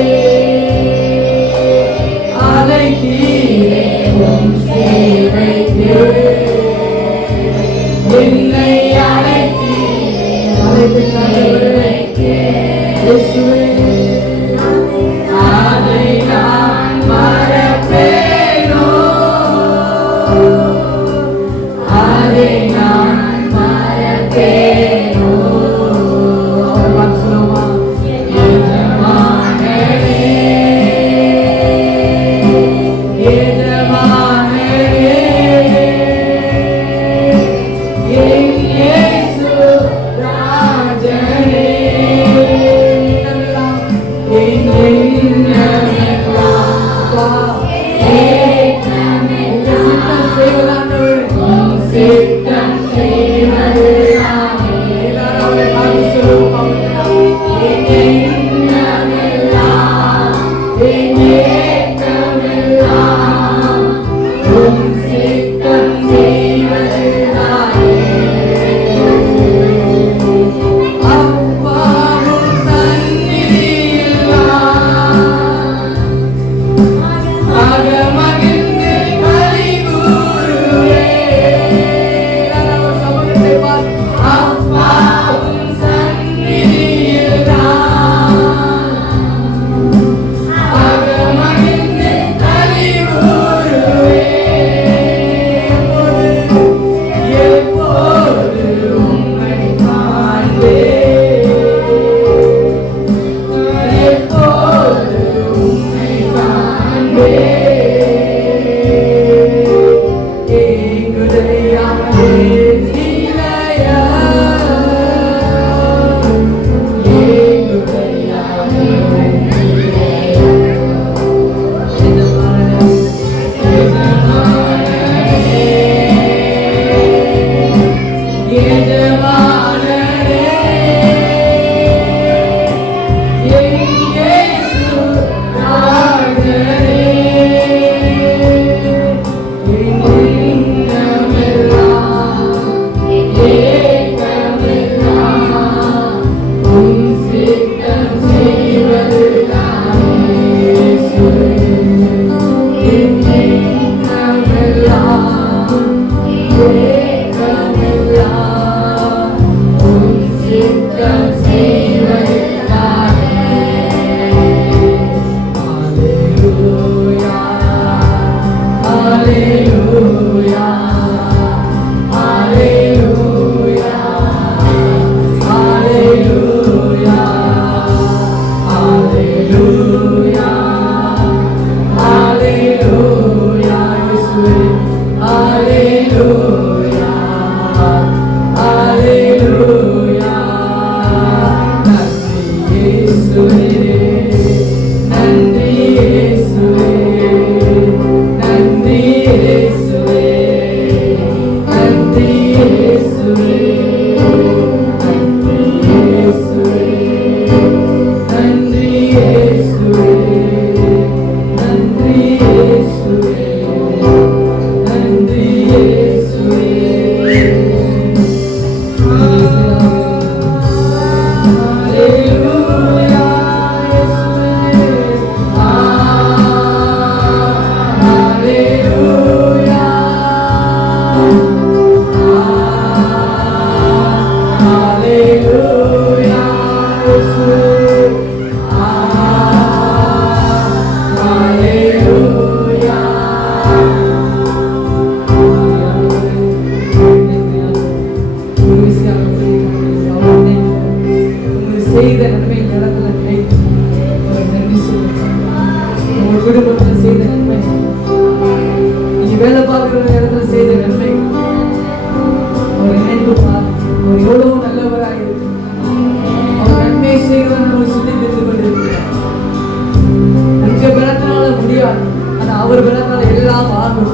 அவர் பலத்தால் எல்லாம் ஆகும்.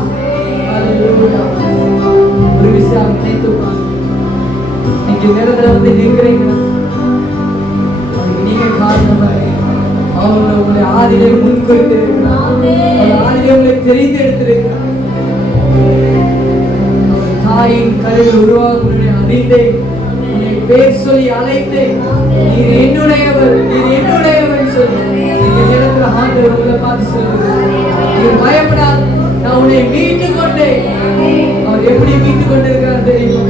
ஒரு விஷயம் நினைத்து நீங்க நேரத்துல வந்து நிற்கிறீங்க, நீங்க காரணமாக அவங்கள உங்களை ஆதிலே முன்குறித்து இருக்கிறார், ஆதிலே உங்களை தெரிந்து எடுத்திருக்கிறார். தாயின் கருவில் உருவாக அறிந்தேன், உன்னை பேர் சொல்லி அழைத்தேன், நீர் என்னுடையவர், நீர் என்னுடையவர் சொல்லி நீங்க நேரத்துல ஆண்டவர் உங்களை பார்த்து சொல்லுகிறார், நீர் பயப்படாது, நான் உன்னை மீட்டுக் கொண்டேன். அவர் எப்படி மீட்டுக் கொண்டிருக்கிறார் தெரியும்?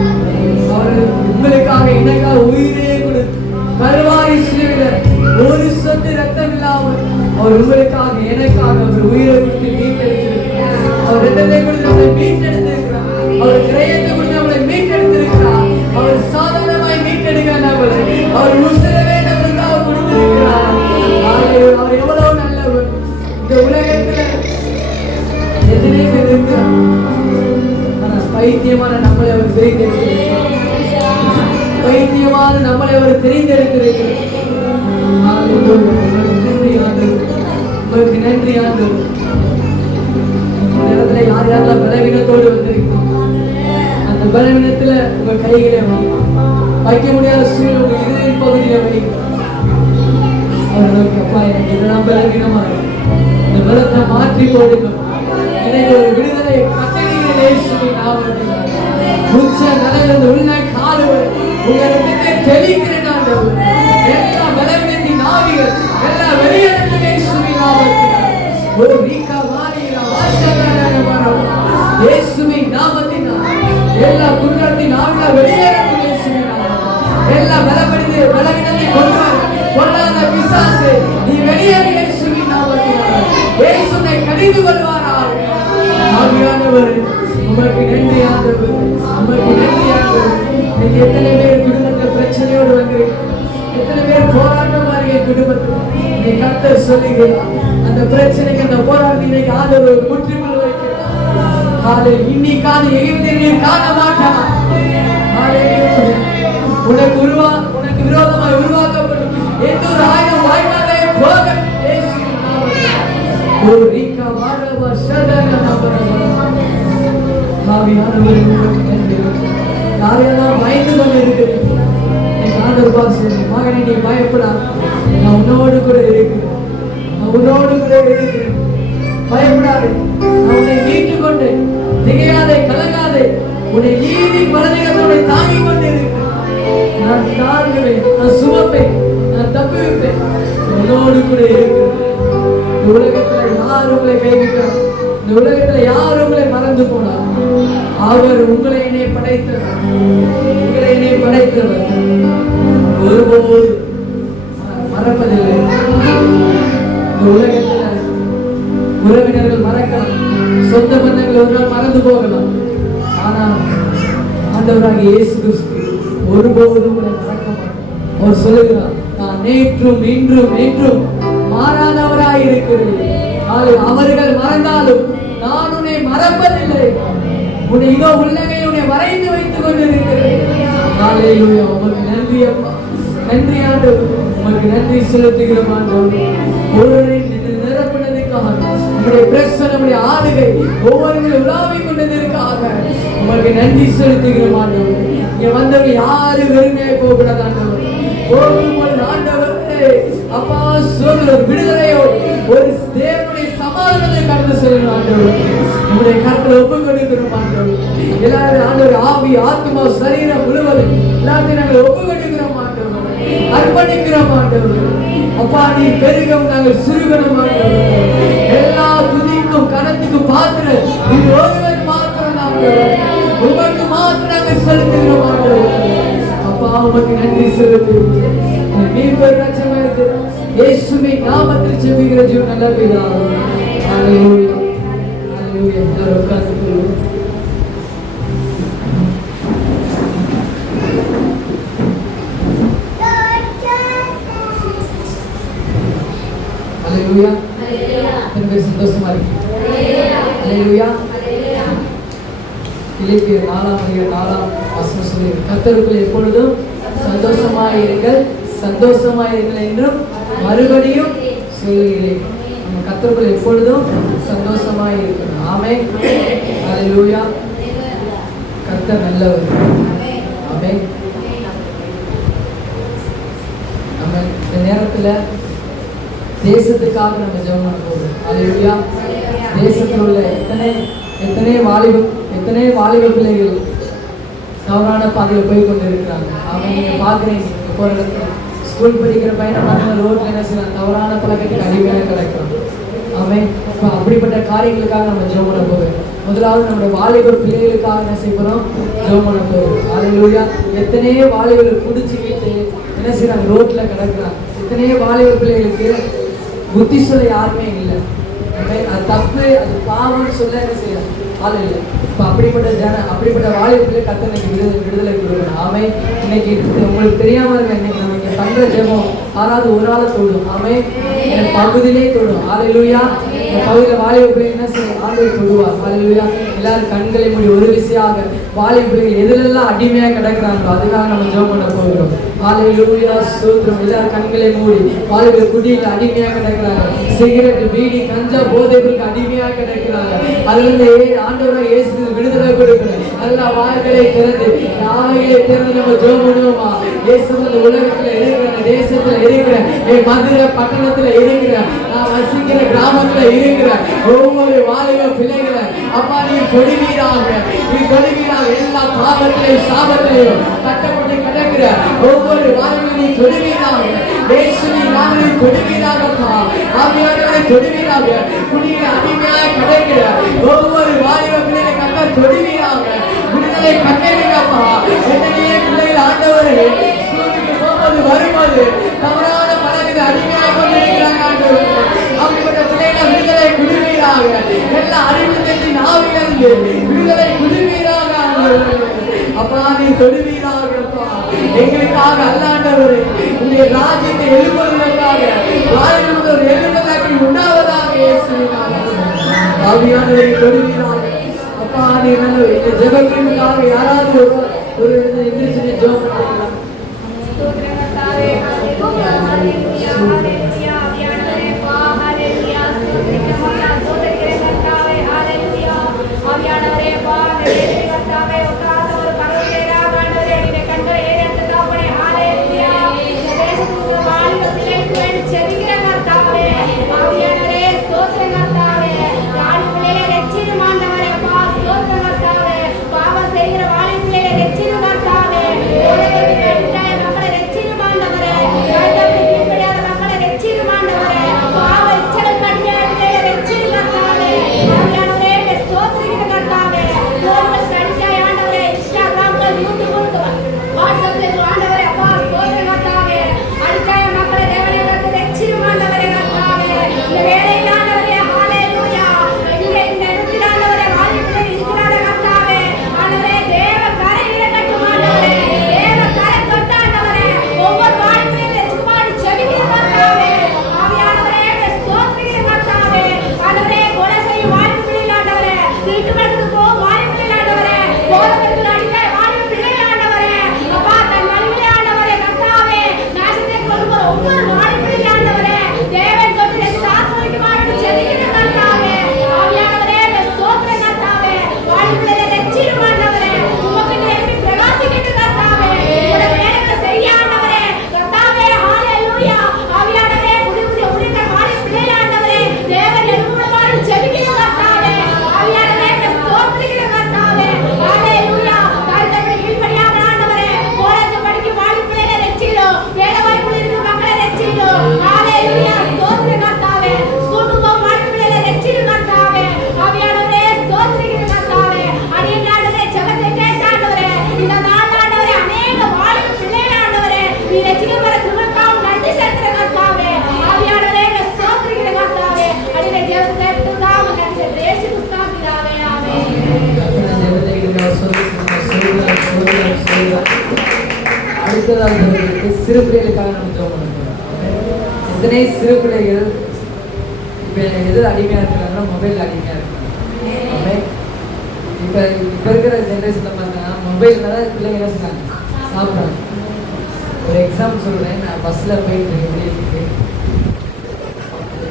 அவர் உங்களுக்காக எனக்காக உயிரே கொடுத்து கல்வாரி சிலுவையில் ஒரு சொட்டு ரத்தம் இல்லாமல் அவர் உங்களுக்காக எனக்காக அவர் உயிரை கொடுத்து மீட்டெடுத்திருக்கிறார். அவர் ரத்தத்தை கொடுத்து நம்மளை மீட்டெடுத்திருக்கிறார். அவர் கிரயத்தை கொடுத்து நம்மளை மீட்டெடுத்திருக்கிறார். அவர் சாதாரணமாய் மீட்டெடுக்கிறார். அவர் உசிரவே நம்மளுக்காக கொடுத்திருக்கிறார். அவர் எவ்வளவு நல்லவர். இந்த உலகத்துல எதிரே இருக்கிறார், ஆனா பைத்தியமான நம்மளை அவர் தெரிந்தெடுத்திருக்கிறார். பைத்தியமான நம்மளை அவர் தெரிந்தெடுத்திருக்கிறார். நன்றி ஆண்டவரே. இந்த இடத்துல யார் யாரெல்லாம் பலவீனத்தோடு வந்திருக்கீங்க, அந்த பலவீனத்துல உங்க கைகளை வைக்க முடியாத சூழ்நிலை உங்க இதய பகுதியில வைங்க. அவர்களுக்கு அப்பா எனக்கு இதெல்லாம் பலவீனமா இருக்கு, இந்த பலத்தை மாற்றி போடுங்க. எனக்கு ஒரு விடுதலை கட்டளைகளை இயேசுவின் நாமத்தில் உச்ச நலந்து உள்ள காலுவர் உங்களுக்கு தெளிக்கிறேன் ஆண்டவரே. எல்லா பலவீனத்தின் ஆவிகள் எல்லாம் வெளியேறும் இயேசுவின் நாமத்தில். ஒரு ரீகா மாறினா வாசகரான மரம் இயேசுவின் நாமத்தினால் எல்லா குற்றத்தின் ஆவிகள் வெளியேறும் இயேசுவின் நாமத்தில். எல்லா பலவீனத்தை கொண்டு வர கொள்ளாத பிசாசு நீ வெளியேறு இயேசுவின் நாமத்தினால். இயேசுவை கடிந்து கொள்வாராக. ஆவியானவர் உமக்கு நன்றி ஆண்டவரே, உமக்கு நன்றி ஆண்டவரே. நீங்க எத்தனை பேர் குடும்பத்துல பிரச்சனையோடு வந்திருக்கீங்க, எத்தனை பேர் போராட்டமா இருக்க குடும்பத்துல நீ கர்த்தர் சொல்லுகிறார் அந்த பிரச்சனைக்கு அந்த போராட்டம் இன்னைக்கு ஆண்டவர் முற்றுமுள் வைக்கிறார். இன்னைக்கான எகிப்தியர் நீ காண மாட்டான். உனக்கு விரோதமாய் உருவாக்கப்படும் எந்த ஒரு ஆயுதம் வாய்க்காதே போக இயேசுவின் நாமத்தில். ஒரு ரீகா வாரவா சதன நபரவா ஆவியானவரே உமக்கு நன்றி. யாரையெல்லாம் பயந்து கொண்டு இருக்கிறீங்க, என் ஆண்டவர் பாசே மகனே நீ பயப்படாத, நான் உன்னோடு கூட இருக்கிறேன், நான் உன்னோடு கூட இருக்கிறேன், பயப்படாதே, நான் உன்னை மீட்டு கொண்டு திகையாதே கலங்காதே, உன்னை நீதி பலனைகளோடு தாங்கிக் கொண்டு இருக்கிறேன். நான் தாங்குவேன், நான் சுமப்பேன், நான் தப்புவிப்பேன், உன்னோடு கூட இருக்கிறேன். இந்த உலகத்துல யார் உங்களை கைவிட்டார், இந்த உலகத்துல யார் உங்களை மறந்து போனார், அவர் உங்களை என்னை படைத்தவர், உங்களை என்னை படைத்தவர் ஒருபோது மறப்பதில்லை. இந்த உலகத்துல உறவினர்கள் மறக்கலாம், சொந்த பந்தங்கள் ஒரு நாள் மறந்து போகலாம், ஆனால் ஆண்டவராகிய இயேசு கிறிஸ்து ஒருபோதும் உங்களை மறக்க மாட்டார். அவர் சொல்லுகிறார், நான் நேற்றும் இன்றும் என்றும் மாறாதவராய் இருக்கிறேன். அவர்கள் மறந்தாலும் நான் உன்னை மறப்பதில்லை, உன்னை இதோ உள்ளங்கையில் உன்னை வரைந்து வைத்துக் கொண்டிருக்கிறேன். ஹல்லேலூயா. உமக்கு நன்றி அப்பா, நன்றி ஆண்டவரே, உமக்கு நன்றி செலுத்துகிறோம் ஆண்டவரே. ஒருவரை நிரப்பினதுக்காக உம்முடைய பிரசன்னம், உம்முடைய ஆளுகை ஒவ்வொருவரும் உலாவிக் கொண்டதற்காக உமக்கு நன்றி செலுத்துகிறோம் ஆண்டவரே. இங்க வந்தவங்க யாரும் வெறுமையாக போகக்கூடாது ஆண்டவரே. போகும்போது ஆண்டவரே அப்பா சொல்ற விடுதலையோடு ஒரு தேவனுடைய சமாதானத்தை கடந்து செல்லணும் ஆண்டவரே. நம்முடைய கருத்துல ஒப்பு கொடுக்கிறோம் ஆண்டவரே. எல்லாரும் ஆண்டவரே ஆவி ஆத்மா சரீரம் முழுவதும் எல்லாத்தையும் நாங்கள் ஒப்பு கொடுக்கிறோம் ஆண்டவரே, அர்ப்பணிக்கிறோம் ஆண்டவரே. அப்பா நீ பெருகும், நாங்கள் சிறுகணும் ஆண்டவரே. எல்லா துதிக்கும் கனத்துக்கும் பாத்திர நீ ஒருவர் மாத்திரம் ஆண்டவரே, உமக்கு மாத்திரம் நாங்கள் செலுத்துகிறோம் ஆண்டவரே. அப்பா உமக்கு நன்றி செலுத்துகிறோம். மீட்பர் ரட்சகர் இயேசுவின் நாமத்தில் ஜெபிக்கிற ஜீவன் நல்ல பிதாவே. ஹல்லேலூயா, ஹல்லேலூயா. எல்லாரும் உட்கார்ந்துக்கொள்ளுங்க. ஹல்லேலூயா, ஹல்லேலூயா. ரொம்ப சந்தோஷமா இருக்கு. ஹல்லேலூயா, ஹல்லேலூயா. பிலிப்பியர் 4:4 சொல்லி கர்த்தருக்குள் எப்பொழுதும் சந்தோஷமாயிருங்கள், சந்தோஷமாயிருங்கள் என்றும் மறுபடியும் சொல்லுகிறேன். நம்ம கர்த்தருக்குள் எப்பொழுதும் சந்தோஷமாயிருக்கணும். ஆமென், ஹல்லேலூயா. கர்த்தர் நல்லவர். ஆமென். நம்ம இந்த நேரத்துல தேசத்துக்காக நம்ம ஜெபம் பண்ண போகிறோம். ஹல்லேலூயா. தேசத்தில் உள்ள எத்தனை வாலிப பிள்ளைகள் தவறான பாதையில் போய் கொண்டு இருக்கிறாங்க. அவங்க நீங்க பாக்குறீங்க, போற இடத்துல ஸ்கூல் படிக்கிற பையனை பார்த்து ரோட்ல என்ன செய்யலாம், தவறான பழக்கத்துக்கு அடிமையாக கிடைக்கும். அவன் இப்போ அப்படிப்பட்ட காரியங்களுக்காக நம்ம ஜெபம் பண்ண போகிறோம். முதலாவது நம்முடைய வாலிபர் பிள்ளைகளுக்காக என்ன செய்ய போறோம், ஜெபம் பண்ண போகிறோம். ஹல்லேலூயா. எத்தனையோ வாலிபர்கள் குடிச்சுக்கிட்டு என்ன செய்யறாங்க, ரோட்ல கிடக்குறாங்க. எத்தனையோ வாலிபர் பிள்ளைகளுக்கு புத்தி சொல்ல யாருமே இல்லை. அது தப்பு, அது பாவம்னு சொல்ல என்ன செய்யலாம் ஆள் இல்லை. இப்போ அப்படிப்பட்ட வாலிபர்களை கர்த்தர் விடுதலை கொடுக்கணும். ஆமென். இன்னைக்கு உங்களுக்கு தெரியாம இருக்க, இன்னைக்கு நம்ம இங்க பண்ற ஜெபம் யாராவது ஒரு ஆளை தொடும். ஆமென். என் பகுதியிலே தொடும். ஹல்லேலூயா. இந்த பகுதியில் வாலிபர்களை என்ன செய்ய ஆண்டவர் தொடுவார். ஹல்லேலூயா. எல்லாரும் கண்களை மூடி ஒரு விசையாக வாலிபர்கள் எதுலெல்லாம் அடிமையாக கிடக்குறாங்களோ அதுக்காக நம்ம ஜெபம் பண்ண போகிறோம். ஹல்லேலூயா, ஸ்தோத்திரம். எல்லாரும் கண்களை மூடி வாலிபர்கள் குடியில் அடிமையாக கிடக்குறாங்க, சிகரெட், பீடி, கஞ்சா, போதைகளுக்கு அடிமையாக கிடக்கிறாங்க. அதிலிருந்து ஆண்டவராக இயேசு விடுதலை கொடுக்கிறார். நல்லா வாய்களை திறந்து நம்ம ஜெபம் பண்ணுவோமா? இயேசு இந்த உலகத்துல இருக்கிற, தேசத்துல இருக்கிற, மதுரை பட்டணத்துல இருக்கிற, நான் வசிக்கிற கிராமத்துல இருக்கிற ஒவ்வொரு வாலிப பிள்ளைகளை அப்பா நீ கொடுவீராக, நீ கொடுவீராக. எல்லா பாவத்திலையும் சாபத்திலையும் கட்டப்பட்டு கிடக்கிற ஒவ்வொரு வாலிபையும் நீ கொடுவீராக. இயேசுவின் நாமத்தில் கொடுவீராகப்பா. ஆவியானவரை கொடுவீராக. குடியில அடிமையாக கிடக்கிற ஒவ்வொரு வாலிப பிள்ளைகளை கர்த்தர் கொடுவீராக. விடுதலை கட்டளைப்பா. என்னையே பிள்ளைகள் ஆண்டவரே ஸ்கூலுக்கு போகும்போது வரும்போது தவறான பழக்கத்தை அடிமையாக கொண்டிருக்கிறாங்க ஆண்டவரே. அப்படிப்பட்ட பிள்ளைகளை விடுதலை கொடுவீராக. எல்லா அடிமைத்தத்தின் ஆவியிலிருந்து விடுதலை கொடுவீராக ஆண்டவரே. அப்பா நீ கொடுவீராகப்பா. எங்களுக்காக அல்லாண்டவரே உங்களுடைய ராஜ்யத்தை எழுப்புவதற்காக வாழ்வில் ஒரு எழுப்புதலாக உண்டாவதாக இயேசுவின் நாமத்தில் ஆவியானவரை கொடுவீராக. அப்பா நீ நல்ல இந்த ஜெபத்திற்காக யாராவது ஒரு எந்திரிச்சு ஜெபம் பண்ணுங்க. ஸ்தோத்திரத்தாவே ஹalleluya ஹalleluya ஹalleluya ஆவியானவரே பா ஹalleluya ஸ்தோத்திரிக்கிறோம் ஸ்தோத்திரிக்கிறோம் ஹalleluya ஆவியானவரே பா ஹalleluya உக்காத ஒரு பரலோகேரா ஆண்டவரே நீ கண்களை ஏறெடுத்து தாப்பனே ஹalleluya தேசத்துக்கு வாழிய பிள்ளைகளை செவிக்கிற கர்த்தாவே ஆவியானவரே ஸ்தோத்திரம் கர்த்தாவே வாழிய பிள்ளைகளை ரட்சிக்கும் ஆண்டவரே பா ஸ்தோத்திரம் கர்த்தாவே பாவ செய்கிற வாழிய பிள்ளைகளை ரட்சிக்கும் கர்த்தாவே மக்களை ரட்சிக்கும் ஆண்டவரே கீழ்ப்படியாத மக்களை ரட்சிக்கும் ஆண்டவரே பாவ இச்சலை கடுமையான பிள்ளைகளை ரட்சிக்கும் கர்த்தாவே ஆவியானவரே ஸ்தோத்திரிக்கிற கர்த்தாவே லோகஸ் கடிச்சாய் ஆண்டவரே இன்ஸ்டாகிராம்ல யூடியூப்ல வாட்ஸ்அப்ல ஆண்டவரே அப்பா ஸ்தோத்திரம் கர்த்தாவே அடிச்சாய மக்களை தேவனே ரட்சிக்கும் ஆண்டவரே கர்த்தாவே இந்த வேளையில் ஆண்டவரே ஹalleluya இங்கே இந்த இடத்தில் ஆண்டவரே வாழிப்பிள்ளை இருக்கிறாரே கர்த்தாவே ஆண்டவரே தேவ கரையிலே கட்டும் ஆண்டவரே தேவ கரை தொட்ட ஆண்டவரே ஒவ்வொரு வாழிப்பிள்ளை ரட்சிப்பாடி செவிக்கிற கர்த்தாவே ஆவியானவரே ஸ்தோத்திரிக்கிற கர்த்தாவே ஆண்டவரே கொலை செய்யும் வாழிப்பிள்ளை ஆண்டவரே வீட்டு பக்கத்துக்கு போ வாழிப்பிள்ளை ஆண்டவரே போதகர்கள் அடிக்க வாழிப்பிள்ளை ஆண்டவரே அப்பா தன் வழியிலே ஆண்டவரே கர்த்தாவே நாசத்தை கொண்டு போற ஒவ்வொரு வாழிப்பிள்ளை ஆண்டவரே தேவன் தொட்டு சாஸ்திரிக்கு மாறிட்டு செவிக்கிற கர்த்தாவே ஆவியானவரே ஸ்தோத்திரம் கர்த்தாவே வாழிப்பிள்ளை ரட்சிக்கும் ஆண்டவரே உமக்கு நேர்மை பிரகாசிக்கிற கர்த்தாவே உம்முடைய வேலைகளை செய்ய ஆண்டவரே கர்த்தாவே ஹalleluya ஆவியானவரே புதிய வாழிப்பிள்ளை ஆண்டவரே தேவன் எழுப்புற மாதிரி செவிக்கிற கர்த்தாவே ஆவியானவரே ஸ்தோத்திரிக்கிற கர்த்தாவே ஹalleluya தாய்தப்படி கீழ்ப்படியாத ஆண்டவரே காலேஜ் படிக்கும் வாழிப்பிள்ளை ரட்சிக்கிறோம் வேலை வாய்ப்புள்ள இருக்கிற மக்களை ரட்சிக்கிறோம் ஹalleluya ஸ்தோத்திர கர்த்தாவே ஸ்கூலுக்கு போகும் வாழிப்பிள்ளை ரட்சிக்கிறோம் கர்த்தாவே ஆவியானவரே ஸ்தோத்திரிக்கிற கர்த்தாவே அடியானவரே ஜெபத்தை கேட்ட ஆண்டவரே இந்த நாள் ஆண்டவரே அநேக வாழிப்பு பிள்ளைகள் ஆண்டவரே நீ ரட்சிக்கப்பட கிருபைக்காக நன்றி செலுத்துற கர்த்தாவே ஆவியானவரே ஸ்தோத்திரிக்கிற கர்த்தாவே அடியே ஜெபத்தை கேட்டுதான் நன்றி செலுத்துற இயேசு கிறிஸ்துவின் பிதாவே ஆமென். அடுத்ததாக சிறு பிள்ளைகளுக்காக நம்ம ஜெபம் பண்ணுறோம். எத்தனை சிறு பிள்ளைகள் இப்போ எது அடிமையாக இருக்கிறாங்கன்னா மொபைல் அடிமையாக இருக்கிறாங்க. இப்போ இருக்கிற ஜென்ரேஷனில் பார்த்தீங்கன்னா மொபைல் தான் பிள்ளைங்க என்ன சொன்னாங்க சாப்பிட்றாங்க. ஒரு எக்ஸாம்பிள் சொல்கிறேன். நான் பஸ்ஸில் போயிட்டு வீட்டுக்கு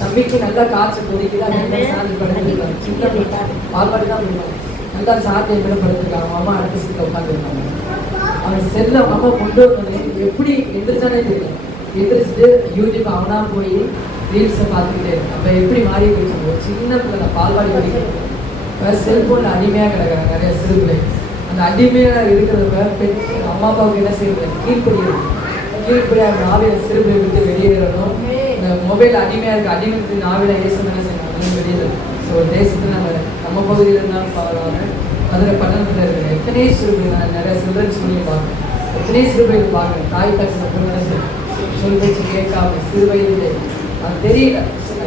தம்பிக்கு நல்லா காய்ச்சல் கொதிக்குது. அந்த சாந்தி படுத்துருக்காங்க. சின்ன பால்பாடு தான் போயிருக்காங்க. நல்லா சாத்தியம் கூட படுத்துருக்காங்க. அம்மா அடுத்த சீட்டில் உட்காந்துருக்காங்க. அவன் செல்லை அம்மா கொண்டு வந்தோடனே எப்படி எந்திரிச்சானே தெரியல. எந்திரிச்சிட்டு யூடியூப் அவனா போய் ரீல்ஸை பார்த்துக்கிட்டே இருக்கு. அப்போ எப்படி மாறி போயிடுச்சு. ஒரு சின்ன பிள்ளை பால்வாடி வரைக்கும் செல்ஃபோனில் அடிமையாக கிடக்கிறாங்க நிறைய சிறு பிள்ளை. அந்த அடிமையாக இருக்கிறத அம்மா அப்பாவுக்கு என்ன செய்யறது? கீழ்ப்படியாக ஆவியில் சிறு பிள்ளை விட்டு வெளியேறணும். இந்த மொபைல் அடிமையாக இருக்குது. அடிமைக்கு ஆவியில் இயேசு என்ன செய்யணும்? வெளியேறணும். ஸோ ஒரு தேசத்தில் நம்ம பகுதியில் இருந்தாலும் பரவாயில்ல, மதுரை பட்டணத்தில் இருக்கிற எத்தனை சிறுபிள்ளைகள் நிறைய சில்ட்ரன்ஸ் சொல்லி பார்க்கணும். எத்தனை சிறுபிள்ளைகள் பார்க்கணும். தாய் தக்கு சொல் பேச்சு கேட்காம சிறு வயதிலே அது தெரியல.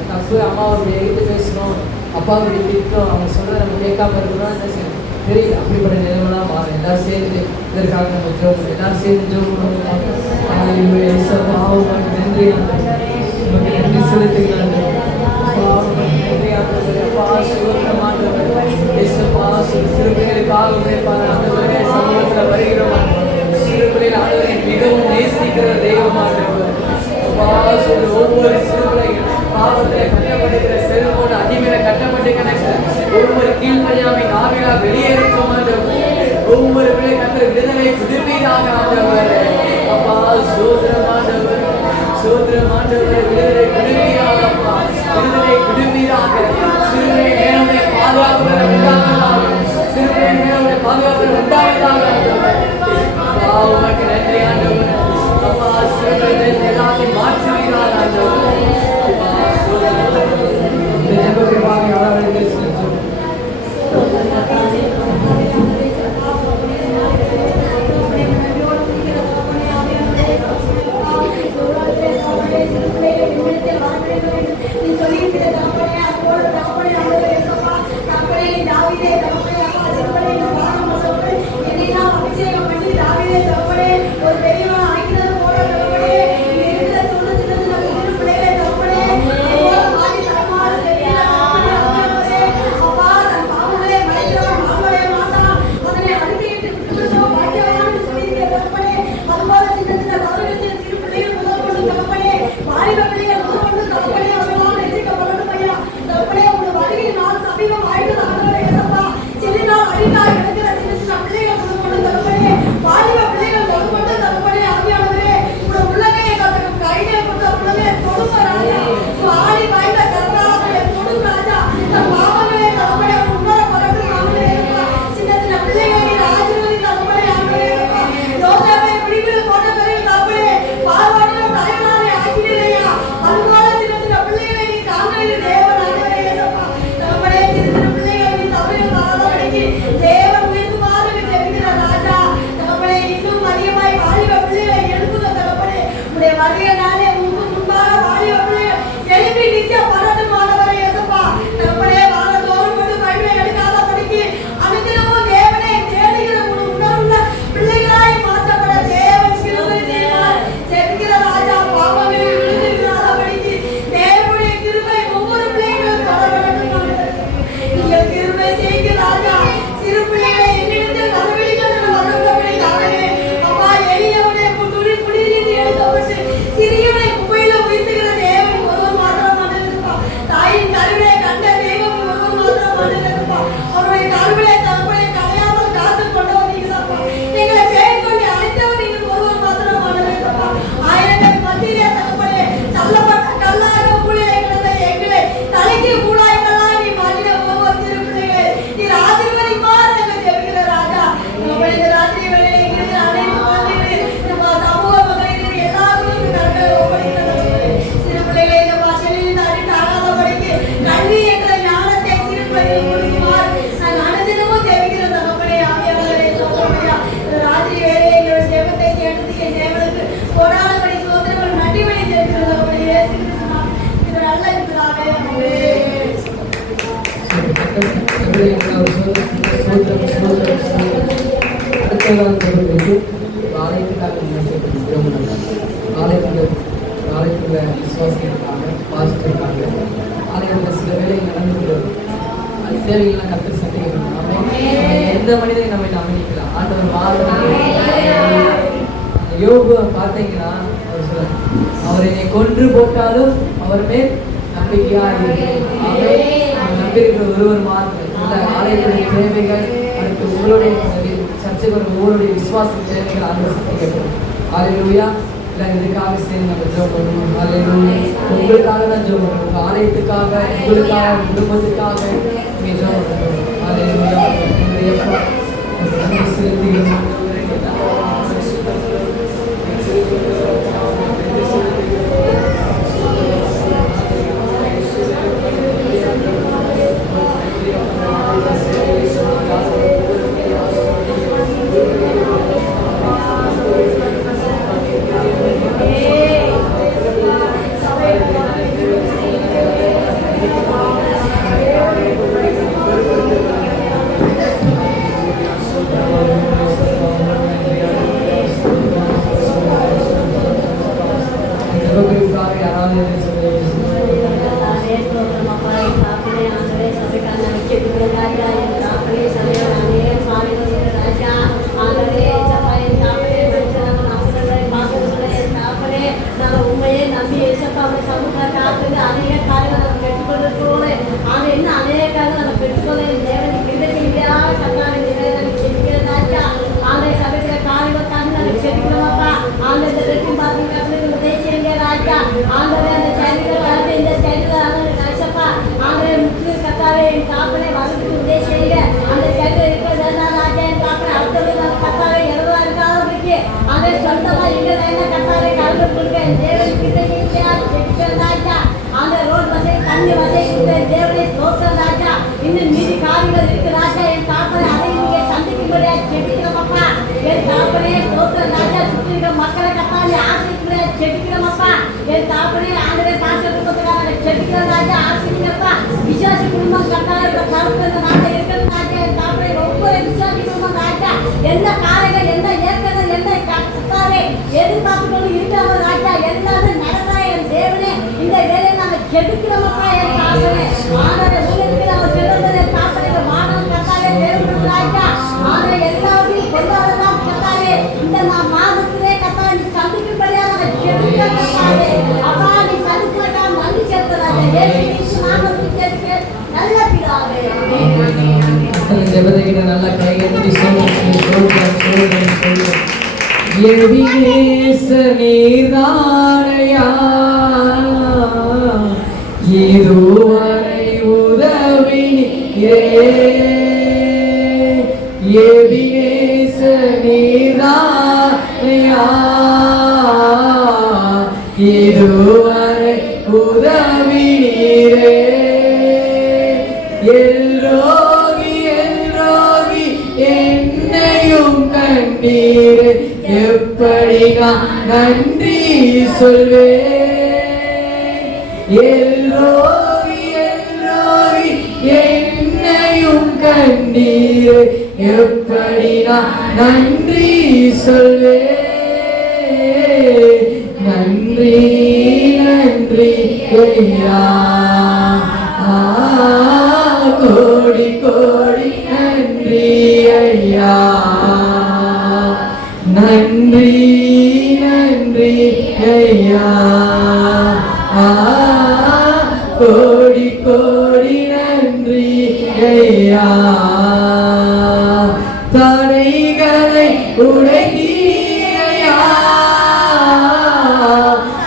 தப்பு அம்மாவுடைய எழுத்து பேசணும், அப்பாவுடைய திட்டம், அவங்க சொல்கிறத நம்ம கேட்காம இருக்கணும். என்ன செய்யணும் தெரியல. அப்படிப்பட்ட நிலைமைலாம் மாறும். எல்லாரும் சேர்ந்து இதற்காக நம்ம ஜோம் எல்லாரும் சேர்ந்து ஜோம் பண்ணுவோம். நன்றி நன்றி செலுத்துகிறாங்க. மிகவும் நேசிக்கிற தெய்வமாக ஒவ்வொரு சிறுபிள்ளைகள் பாவத்தில் கீழ்ப்படியாமை நாவிலா வெளியேறும் ஆண்டவரே. ஒவ்வொரு பிள்ளை கர்த்தர் விடுதலை விடுவீராக ஆண்டவரே. அப்பா சோதரம் ஆண்டவரே, சோதரம் ஆண்டவரே, விடுதலை விடுவீராக அப்பா, விடுதலை விடுவீராக. சிறுமை நேரமே பாதுகாப்பு உண்டாவதாக, சிறுமை நேரமே பாதுகாப்பு உண்டாவதாக ஆண்டவரே. அப்பா உமக்கு நன்றி ஆண்டவரே. அப்பா சிறுமை எல்லாத்தையும் மாற்றுவீராக ஆண்டவரே. அப்பா சோதரம் இந்த ஜெபத்தை பாவி ஆராதனை செலுத்தும். எந்த மனிதனை நம்ம அமைக்கலாம் ஆண்டவர் யோபு பார்த்தீங்கன்னா அவர் என்னை கொன்று போட்டாலும் அவர் மேல் நம்பிக்கையா நம்பியிருக்கிற ஒருவர் மாத்திரம் இந்த ஆலயத்துடைய தேவைகள் அடுத்து உங்களுடைய சர்ச்சைகள் ஒவ்வொருடைய விசுவாச தேவைகள் அந்த சந்திக்கப்படும். ஹல்லேலூயா. இல்லை இதுக்காக சேர்ந்து நம்ம ஜெபம் பண்ணுவோம். ஹல்லேலூயா. உங்களுக்காக தான் ஜெபம் பண்ணுவோம். உங்கள் ஆலயத்துக்காக, உங்களுக்காக, குடும்பத்துக்காக நீங்கள் ஜெபம் பண்ணுவோம். ஹல்லேலூயா. தண்ணி வதை தேவனை தோற்ற ராஜா இன்னும் மீதி காரியங்கள் இருக்கு ராஜா என் தாப்பனை அதை நீங்க சந்திக்கும்படியா செபிக்கிறோமப்பா என் தாப்பனே தோற்ற ராஜா சுற்றி இருக்க மக்களை கத்தாலே ஆசிரியர்களே செபிக்கிறோமப்பா என் தாப்பனே ஆண்டரை காசு கொடுக்கறதுக்காக செபிக்கிற ராஜா ஆசிரியப்பா விசுவாசி குடும்பம் கத்தாலே கருத்து இந்த நாட்டை இருக்கிற ராஜா என் தாப்பனை ஒவ்வொரு விசுவாசி குடும்பம் ராஜா எந்த காலைகள் எந்த ஏற்கனவே எந்த கத்தாலே எதிர்பார்ப்புகளும் இருக்காம ராஜா எல்லாமே நடக்கிற என் தேவனே இந்த வேலையை நாங்கள் செபிக்கிறோமப்பா என் தாப்பனே ஆண்டரை ஊழியத்தில் அவர் செல்வதை தாப்பனை வானம் கத்தாலே தேவன் ராஜா ஆண்டரை எல்லாத்தையும் கொண்டாடலாம் கத்தாலே இந்த மாதத்திலே கத்தாலே நீ சந்திக்கும்படியா நாங்கள் செபிக்கிறோம் கத்தாலே அப்பா நீ சந்திக்கிறதா நன்றி செலுத்துறாங்க ஏசு நாமத்தில் கேட்க நல்ல பிதாவே ஜெபத்தை கிட்ட நல்லா கையெழுத்தி நீர்தானையா இதுவரை உதவி நீர்தானையா இதுவரை உதவி நீரே என்னையும் கண்டீர் எப்படி நான் நன்றி சொல்வேன் எல்லோரி என்னையும் கண்டீர் எப்படி நான் நன்றி சொல்வேன் நன்றி நன்றி ஐயா கோடி கோடி நன்றி ஐயா நன்றி நன்றி ஐயா கோடி கோடி நன்றி ஐயா தடைகளை உடைத்தீரையா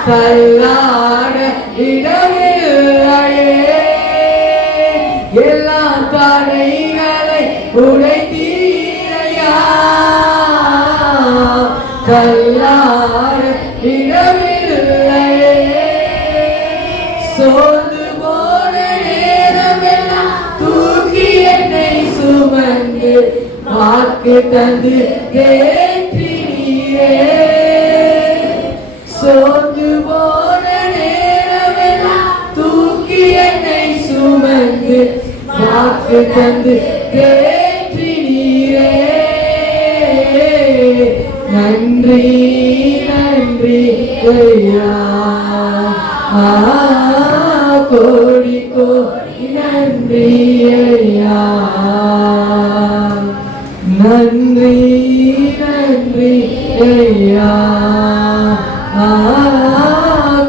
தள்ளாட இடமில்லையே எல்லா தடைகளை உடைத்தீரையா தள்ளாட இடமில்லையே சோர்ந்து போன நேரமெல்லாம் தூக்கி என்னை சுமந்து வாக்கு தந்து தேற்றி நீரே சோர்ந்து போன நேரமெல்லாம் தூக்கி என்னை சுமந்து வாக்கு தந்து தேற்றி நீரே நன்றி நன்றி ஐயா கோடி கோடி நன்றி ஐயா நன்றி நன்றி ஐயா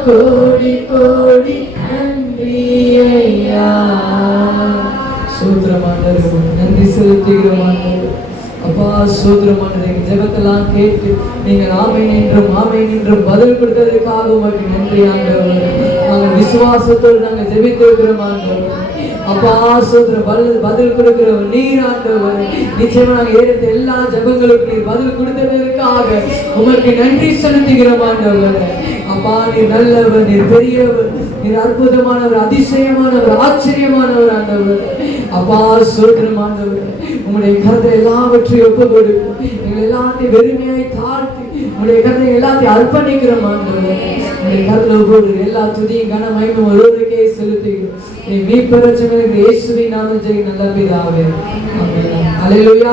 கோடி கோடி நன்றி ஐயா சூத்திரமானவர் நன்றி செலுத்துகிறோம் அப்பா சூத்திரமானது எங்கள் ஜெபத்தெல்லாம் கேட்டு நீங்கள் ஆமென் என்றும் பதில் கொடுத்ததற்காக உங்களுக்கு நன்றி ஆண்டவர் நாங்கள் விசுவாசத்தோடு நாங்கள் ஜெபித்திருக்கிறோம் ஆண்டவர் அப்பா சூத்திரம் பதில் கொடுக்கிறவர் நீர் ஆண்டவர் நிச்சயமா நாங்கள் ஏற்ற எல்லா ஜெபங்களுக்கும் நீர் பதில் கொடுத்ததற்காக உங்களுக்கு நன்றி செலுத்துகிறோம் ஆண்டவர் அப்பா நீர் நல்லவர் நீர் பெரியவர் நீர் அற்புதமானவர் அதிசயமானவர் ஆச்சரியமானவர் ஆண்டவர் அப்பா சூத்திரம் ஆண்டவர் உங்களுடைய கருத்தை எல்லாவற்றையும் ஒப்பு கொடுக்கும் எங்கள் எல்லாத்தையும் வெறுமையாய் தாழ்த்தி உங்களுடைய கருத்தை எல்லாத்தையும் அர்ப்பணிக்கிறோம் ஆண்டவர் உங்களுடைய கருத்துல ஒவ்வொரு எல்லா துதியும் கன மகிமையும் ஒருவருக்கே செலுத்துகிறோம் நீ மீட்பெறச்சவனுக்கு இயேசுவின் நாமத்தில் நல்ல பிதாவே ஆமென். அல்லேலூயா.